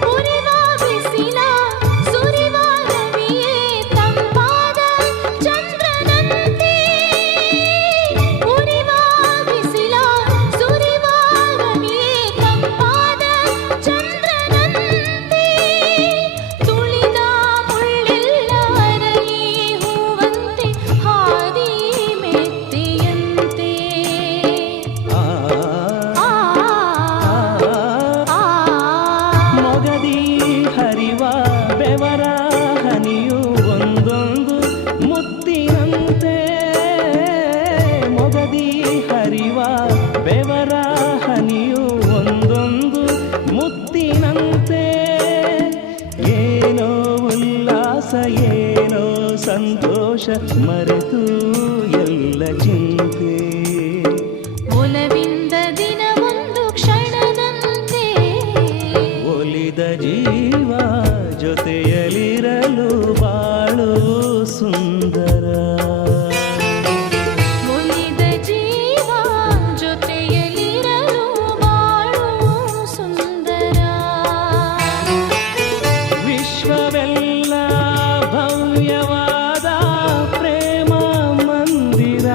ಉರಿವ ಬಿಸಿಲ ಸುರಿವ ರವಿಯೇ ತಂಪಾದ ಚಂದ್ರನಂತೆ ಉರಿವ ಬಿಸಿಲ ಸುರಿವ ರವಿಯೇ ತಂಪಾದ ಚಂದ್ರನಂತೆ ತುಳಿದ ಮುಳ್ಳೆಲ್ಲ ಅರಳಿ ಹೂವಂತೆ ಹಾದಿ ಮೆತ್ತೆಯಂತೆ ಆ ಆ ಆ ಮೊಗದಿ ಹರಿವ ಬೆವರ ಹನಿಯು ಒಂದೊಂದು ಮುತ್ತಿನಂತೆ ಮೊಗದಿ ಹರಿವ ಬೆವರ ಹನಿಯು ಒಂದೊಂದು ಮುತ್ತಿನಂತೆ ಏನೋ ಉಲ್ಲಾಸ ಏನೋ ಸಂತೋಷ ಮರೆತು ಎಲ್ಲ ಚಿಂತೆ ಒಲವಿಂದ ದಿನವೊಂದು ಕ್ಷಣದಂತೆ ಒಲಿದ ಜೀವ ಜೊತೆಯಲಿರಲು ಬಾಳು ಸುಂದರ ಒಲಿದ ಜೀವ ಜೊತೆಯಲಿರಲು ಬಾಳು ಸುಂದರ ವಿಶ್ವವೆಲ್ಲ ಭವ್ಯವಾದ ಪ್ರೇಮ ಮಂದಿರ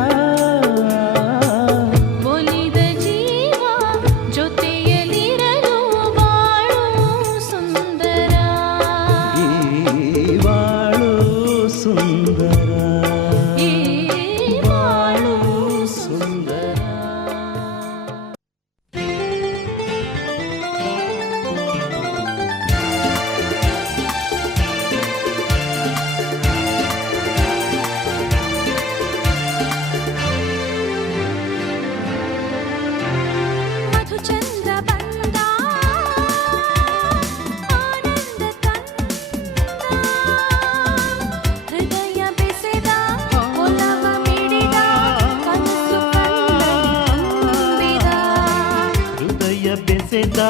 ಒಲಿದ ಜೀವ ಜೊತೆಯಲಿರಲು ಬಾಳು ಸುಂದರ ಈ ಬಾಳು ಸುಂದರ ಈ ಬಾಳು ಸುಂದರ ಮಧುಚಂದ್ರ ಬಂದ ಆನಂದ ತಂದ ಹೃದಯ ಬೆಸೆದ ಒಲವ ಮಿಡಿದ ಕನಸು ತುಂಬಿದ ಹೃದಯ ಬೆಸೆದ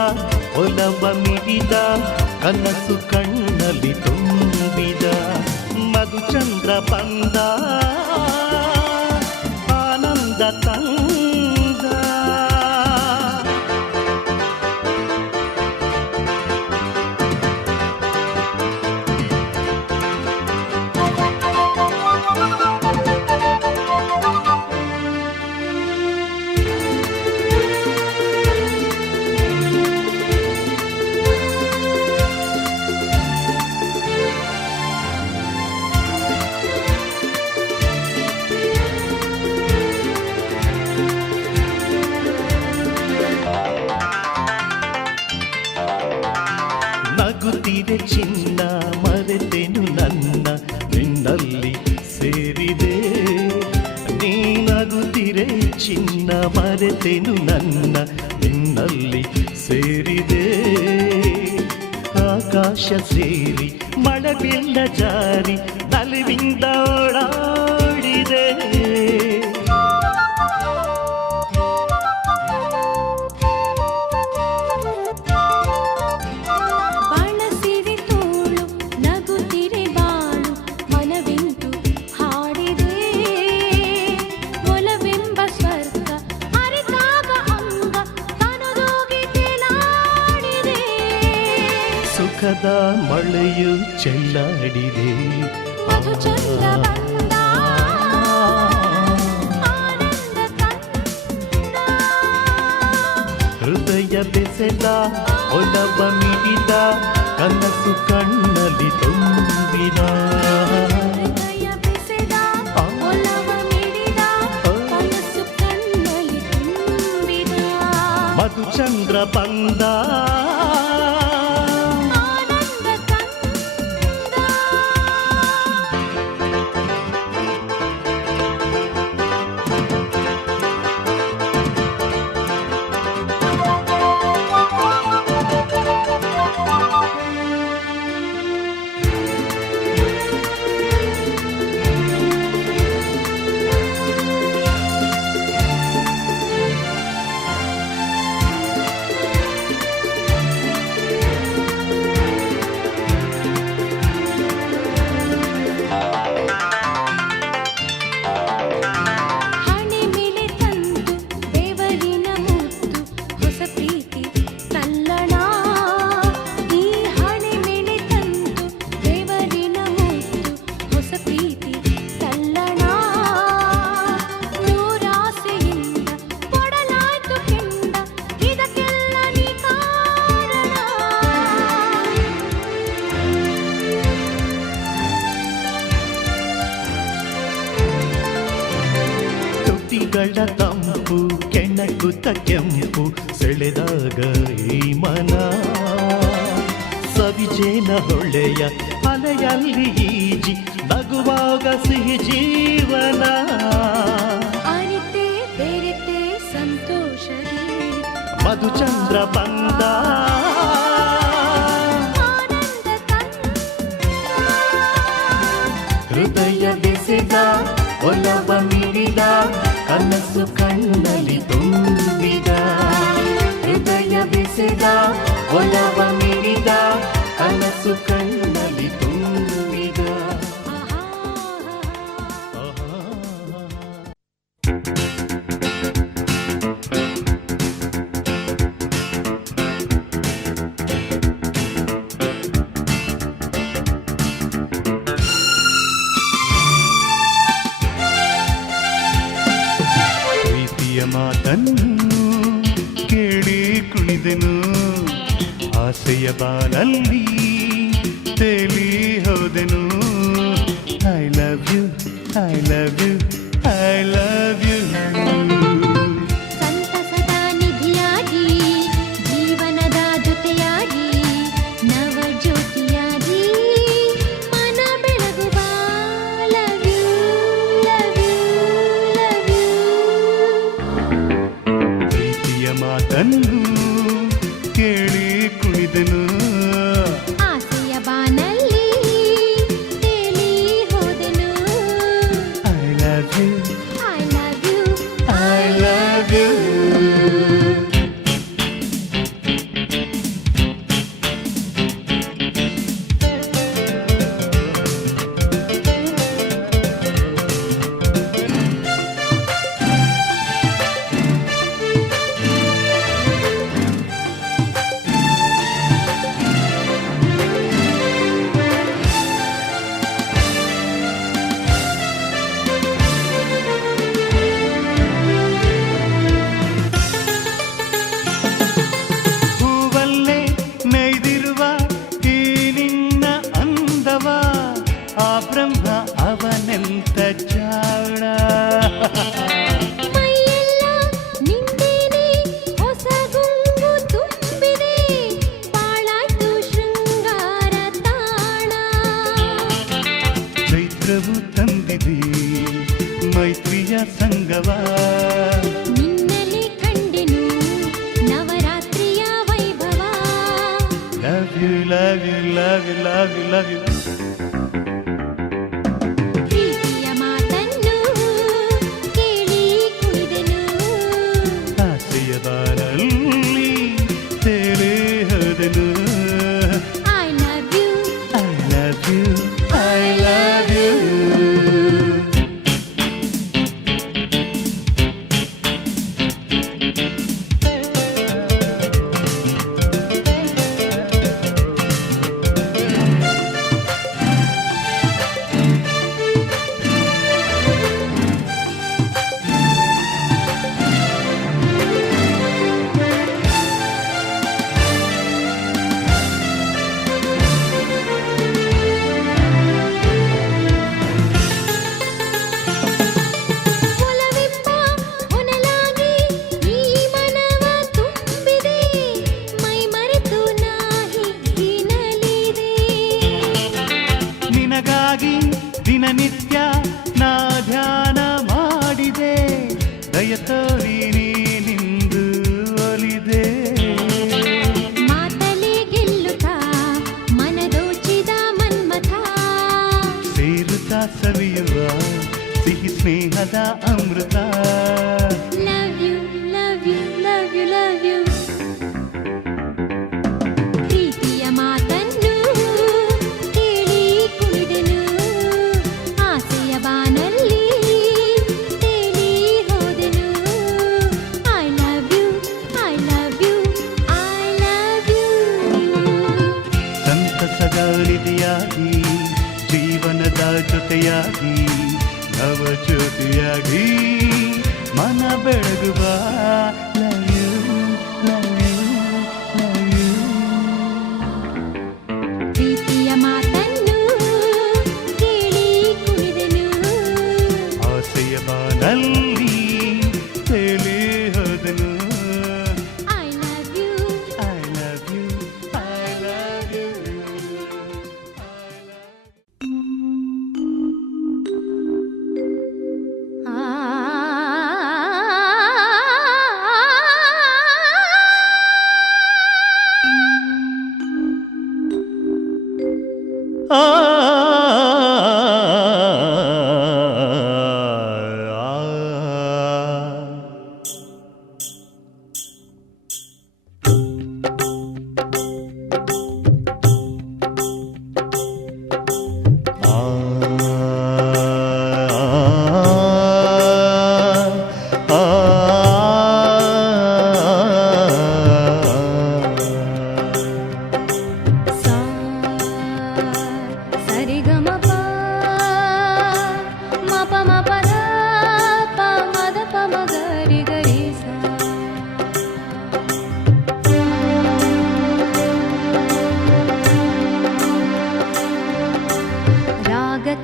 ಒಲವ ಮಿಡಿದ ಕನಸು ಕಣ್ಣಲ್ಲಿ ತುಂಬಿದ ಮಧುಚಂದ್ರ ಬಂದ ಆನಂದ ತಂದ ನಗುತ್ತಿದೆ ಚಿನ್ನ ಮರೆತೆನು ನನ್ನ ನಿನ್ನಲ್ಲಿ ಸೇರಿದೆ ನೀ ನಗುತ್ತಿರೆ ಚಿನ್ನ ಮರೆತೆನು ನನ್ನ ನಿನ್ನಲ್ಲಿ ಸೇರಿದೆ ಆಕಾಶ ಸೇರಿ ಮಳೆಬಿಲ್ಲ ಜಾರಿ ನಲಿವಿಂದ ಓಡಾಡಿದೆ ಬಾಣಸಿರಿ ತೋಳು ನಗುತ್ತಿರೆ ಬಾಳು ಮನವೆಂದು ಹಾಡಿದೆ ಒಲವೆಂಬ ಸ್ವರ್ಗ ಅರಿತಾಗ ಅಂಗ ತನದೋಗಿ ತೇಲಾಡಿದೆ ಸುಖದ ಮಳೆಯು ಚೆಲ್ಲಾಡಿದೆ ಮಧುಚಂದ್ರ ಬಂದ ಆನಂದ ತಂದ ಹೃದಯ ಬೆಸೆದ ಒಲವ ಮಿಡಿದ ಕನಸು ಕಣ್ಣಲ್ಲಿ ತುಂಬಿದ ಹೃದಯ ಬೆಸೆದ ಒಲವ ಮಿಡಿದ ಕನಸು ಕಣ್ಣಲ್ಲಿ ತುಂಬಿದ ಮಧುಚಂದ್ರ ಬಂದ ಆನಂದ ತಂದ ಮಂಜುಗಳ ತಂಪು ಕೆಣಕುತ್ತ ಕೆಂಪು ಸೆಳೆದಾಗ ಈ ಮನ ಸವಿಜೇನ ಹೊಳೆಯ ಅಲೆಯಲ್ಲಿ ಈಜಿ ನಗುವಾಗ ಸಿಹಿ ಜೀವನ ಅರಿತೆ ಬೆರೆತೆ ಸಂತೋಷದಿ ಮಧುಚಂದ್ರ ಬಂದ ಆನಂದ ತಂದ ಹೃದಯ ಬೆಸೆದ ಒಲವ ಮಿಡಿದ ಕನಸು ಕಣ್ಣಲ್ಲಿ ತುಂಬಿದ ಹೃದಯ ಬೆಸೆದ ಒಲವ ಮಿಡಿದ ಕನಸು ಕಣ್ಣಲ್ಲಿ ತುಂಬಿದ ಪ್ರೀತಿಯ ಮಾತನ್ನು ಕೇಳಿ ಕುಣಿದೆನು ಆಸೆಯ ಬಾಲಲ್ಲಿ ತೇಲಿ ಹೋದೆನು I love you I love you I love you ಸಂತಸದ ನಿಧಿಯಾಗಿ ಜೀವನದ ಜೊತೆಯಾಗಿ ನವ ಜ್ಯೋತಿಯಾಗಿ ಮನ ಬೆಳಗುವ love you love you love you ಪ್ರೀತಿಯ ಮಾತನ್ನು ಕೇಳಿ ಕುಣಿದೆನು ಆಸೆಯ ಬಾನಲ್ಲಿ ತೇಲಿ ಹೋದೆನು I love you I love you I love you ಹೂವಲ್ಲೇ ನೈದಿರುವ ಈ ನಿನ್ನ ಅಂದವ ಆ ಬ್ರಹ್ಮ ಅವನೆಂತ ಜಾಣ ಮೈಯೆಲ್ಲ ನಿಂದೇನೆ ಹೊಸ ಗುಂಗು ತುಂಬಿದೆ ಬಾಳಾಯ್ತು ಶೃಂಗಾರ ತಾಣ ಚೈತ್ರವು ತಂದಿದೆ ಮೈತ್ರಿಯ ಸಂಗವ ನಿನ್ನಲ್ಲಿ ಕಂಡೆನು ನವರಾತ್ರಿಯ ವೈಭವ love you love you love you love you love you ಪ್ರೀತಿಯ ಮಾತನ್ನು ಕೇಳಿ ಕುಣಿದೆನು ಆಸೆಯ ಬಾರಲ್ಲಿ ತೇಲಿ ಹೋದೆನು I love you I love you I love you ಒಲವೆಂಬ ಹೊನಲಾಗಿ ಈ ಮನವ ತುಂಬಿದೆ ಮೈ ಮರೆತು ನಾ ಹಿಗ್ಗಿನಲಿದೆ ನಿನಗಾಗಿ ದಿನನಿತ್ಯ ನಾ ಧ್ಯಾನ ಮಾಡಿದೆ ದಯ ತೋರಿ ನೀನಿಂದು ಒಲಿದೆ ಮಾತಲೆ ಗೆಲ್ಲುತ್ತಾ ಮನದೋಚಿದ ಮನ್ಮಥ ಸೇರುತ್ತಾ ಸವಿಯುವ ಸಿಹಿ ಸ್ನೇಹದ ಅಮೃತ love you love you love you love you ಪ್ರೀತಿಯ ಮಾತನ್ನು ಕೇಳಿ ಕುಣಿದೆನು ಆಸೆಯ ಬಾನಲ್ಲಿ ತೇಲಿ ಹೋದೆನು I love you I love you I love you ಸಂತಸದ ನಿಧಿಯಾಗಿ ಜೀವನದ ಜೊತೆಯಾಗಿ ನವ ಜ್ಯೋತಿಯಾಗಿ ಮನ ಬೆಳಗುವ love you love you love you ಪ್ರೀತಿಯ ಮಾತನ್ನು ಕೇಳಿ ಕುಣಿದೆನು ಆಸೆಯ ಬಾನಲ್ಲಿ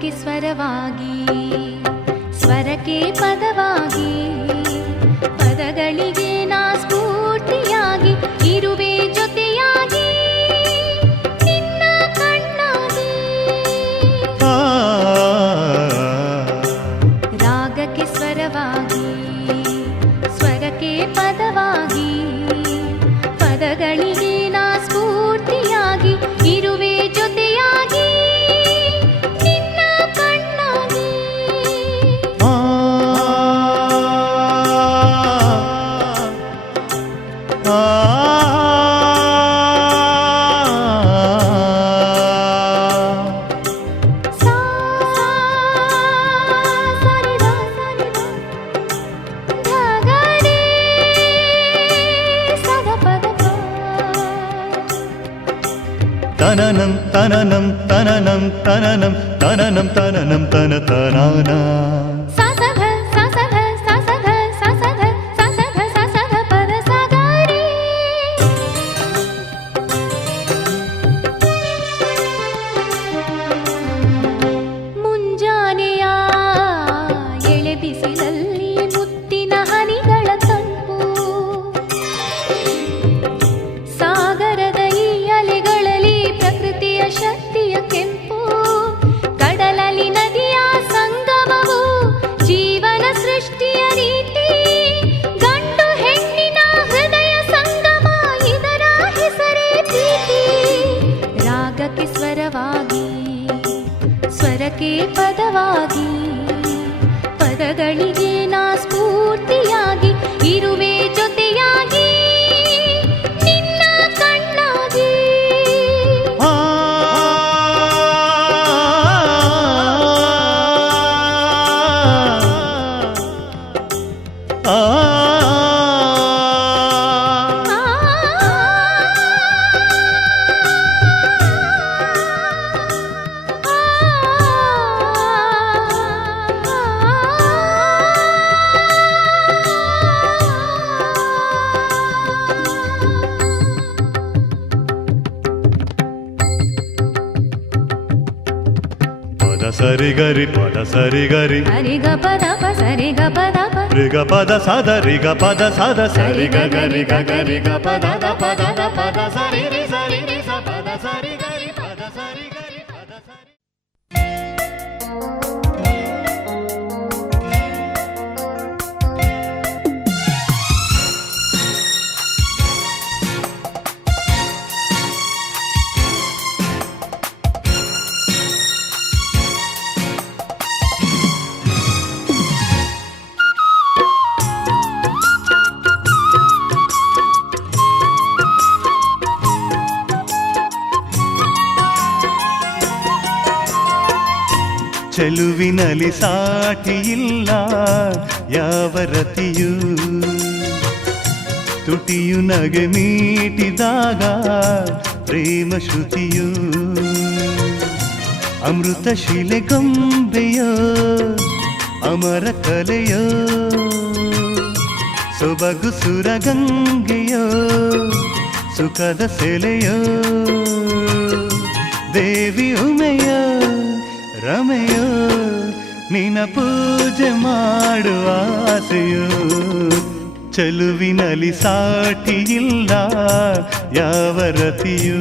ಸ್ವರಕ್ಕೆ ಸ್ವರವಾಗಿ ಸ್ವರಕ್ಕೆ ಪದವಾಗಿ ಪದಗಳಿಗೆ ನಾ ಸ್ಫೂರ್ತಿಯಾಗಿ ಇರುವೆ ಜೊತೆಯಾಗಿ ನಿನ್ನ ಕಣ್ಣಾಗಿ ರಾಗಕ್ಕೆ ಸ್ವರವಾಗಿ ಸ್ವರಕ್ಕೆ ಪದವಾಗಿ ಪದಗಳಿಗೆ ನಾ ಸ್ಫೂರ್ತಿಯಾಗಿ ಇರುವೆ ಜೊತೆಯಾಗಿ ನಿನ್ನ ಕಣ್ಣಾಗಿ ತನನಂ ತನನಂ ತನನಂ ತನನಂ ತನನಂ ತನನಂ ತನ ತನಾನ ಸಸಧ ಸಸಧ ಸಸಧ ಸಸಧ ಸಸಧ ಸಸಧ ಪದ ಸಗರಿ ಮುಂಜಾನೆಯ ಎಳೆ ಬಿಸಿಲಲ್ಲಿ ಮುತ್ತಿನ ಹನಿಗಳ ತಂಪು ಸಾಗರದ ಈ ಅಲೆಗಳಲ್ಲಿ ಪ್ರಕೃತಿಯ ಶಕ್ತಿಯ ಕೆಂಪು ಕಡಲಲ್ಲಿ ನದಿಯ ಸಂಗಮವು ಜೀವನ ಸೃಷ್ಟಿಯ ರೀತಿ ಗಂಡು ಹೆಣ್ಣಿನ ಹೃದಯ ಸಂಗಮ ಇದರ ಹೆಸರೇ ಪ್ರೀತಿ ರಾಗಕ್ಕೆ ಸ್ವರವಾಗಿ ಸ್ವರಕ್ಕೆ ಪದವಾಗಿ ಪದಗಳಿಗೆ ನಾ ಸ್ಫೂರ್ತಿಯಾಗಿ ಇರುವೆ ಜೊತೆಯಾಗಿ ನಿನ್ನ ಕಣ್ಣಾಗಿ ಪದ ಸರಿಗರಿ ಪದ ಸರಿಗರಿ ಸರಿಗ ಪದ ಪ ಸರಿಗ ಪದ ಪ ರಿಗ ಪದ ಸದ ರಿಗ ಪದ ಸದ ಸರಿ ಗರಿ ಗರಿ ಗ ಪದ ಪದ ಸರಿ ರಿ ಸರಿ ರಿ ಸ ಪದ ಸರಿ ಗರಿ ಪದ ಸರಿ ಗರಿ ಪದ ಸರಿ ಚೆಲುವಿನಲ್ಲಿ ಸಾಟಿಯಿಲ್ಲ ಯಾವ ರತಿಯೂ ತುಟಿಯು ನಗೆ ಮೀಟಿದಾಗ ಪ್ರೇಮ ಶ್ರುತಿಯು ಅಮೃತ ಶಿಲೆ ಗೊಂಬೆಯೋ ಅಮರ ಕಲೆಯೋ ಸೊಬಗು ಸುರಗಂಗೆಯೋ ಸುಖದ ಸೆಲೆಯೋ ದೇವಿ ಉಮೆಯೋ ರಮೆಯೋ ನಿನ್ನ ಪೂಜೆ ಮಾಡುವ ಆಸೆಯೋ ಚೆಲುವಿನಲ್ಲಿ ಸಾಟಿಯಿಲ್ಲ ಯಾವ ರತಿಯೂ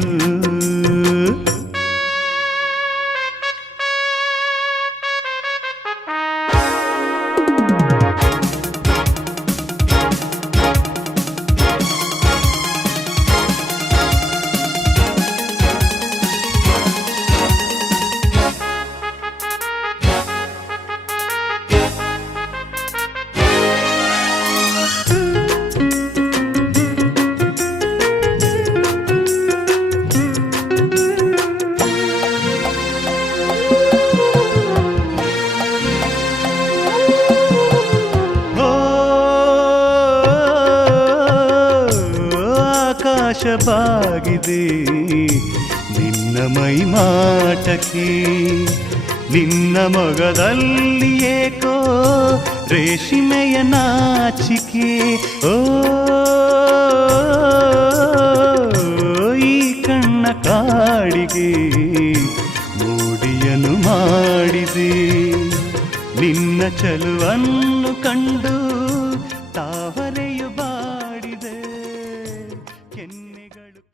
ಆಕಾಶವಾಗಿದೆ ನಿನ್ನ ಮೈಮಾಟಕ್ಕೆ ನಿನ್ನ ಮೊಗದಲ್ಲಿ ಏಕೋ ರೇಷ್ಮೆಯ ನಾಚಿಕೆ ಓ ಈ ಕಣ್ಣ ಕಾಡಿಗೆ ಮೋಡಿಯನು ಮಾಡಿ ಮೂಡಿಸಿ ನಿನ್ನ ಚಲುವನ್ನು ಕಂಡು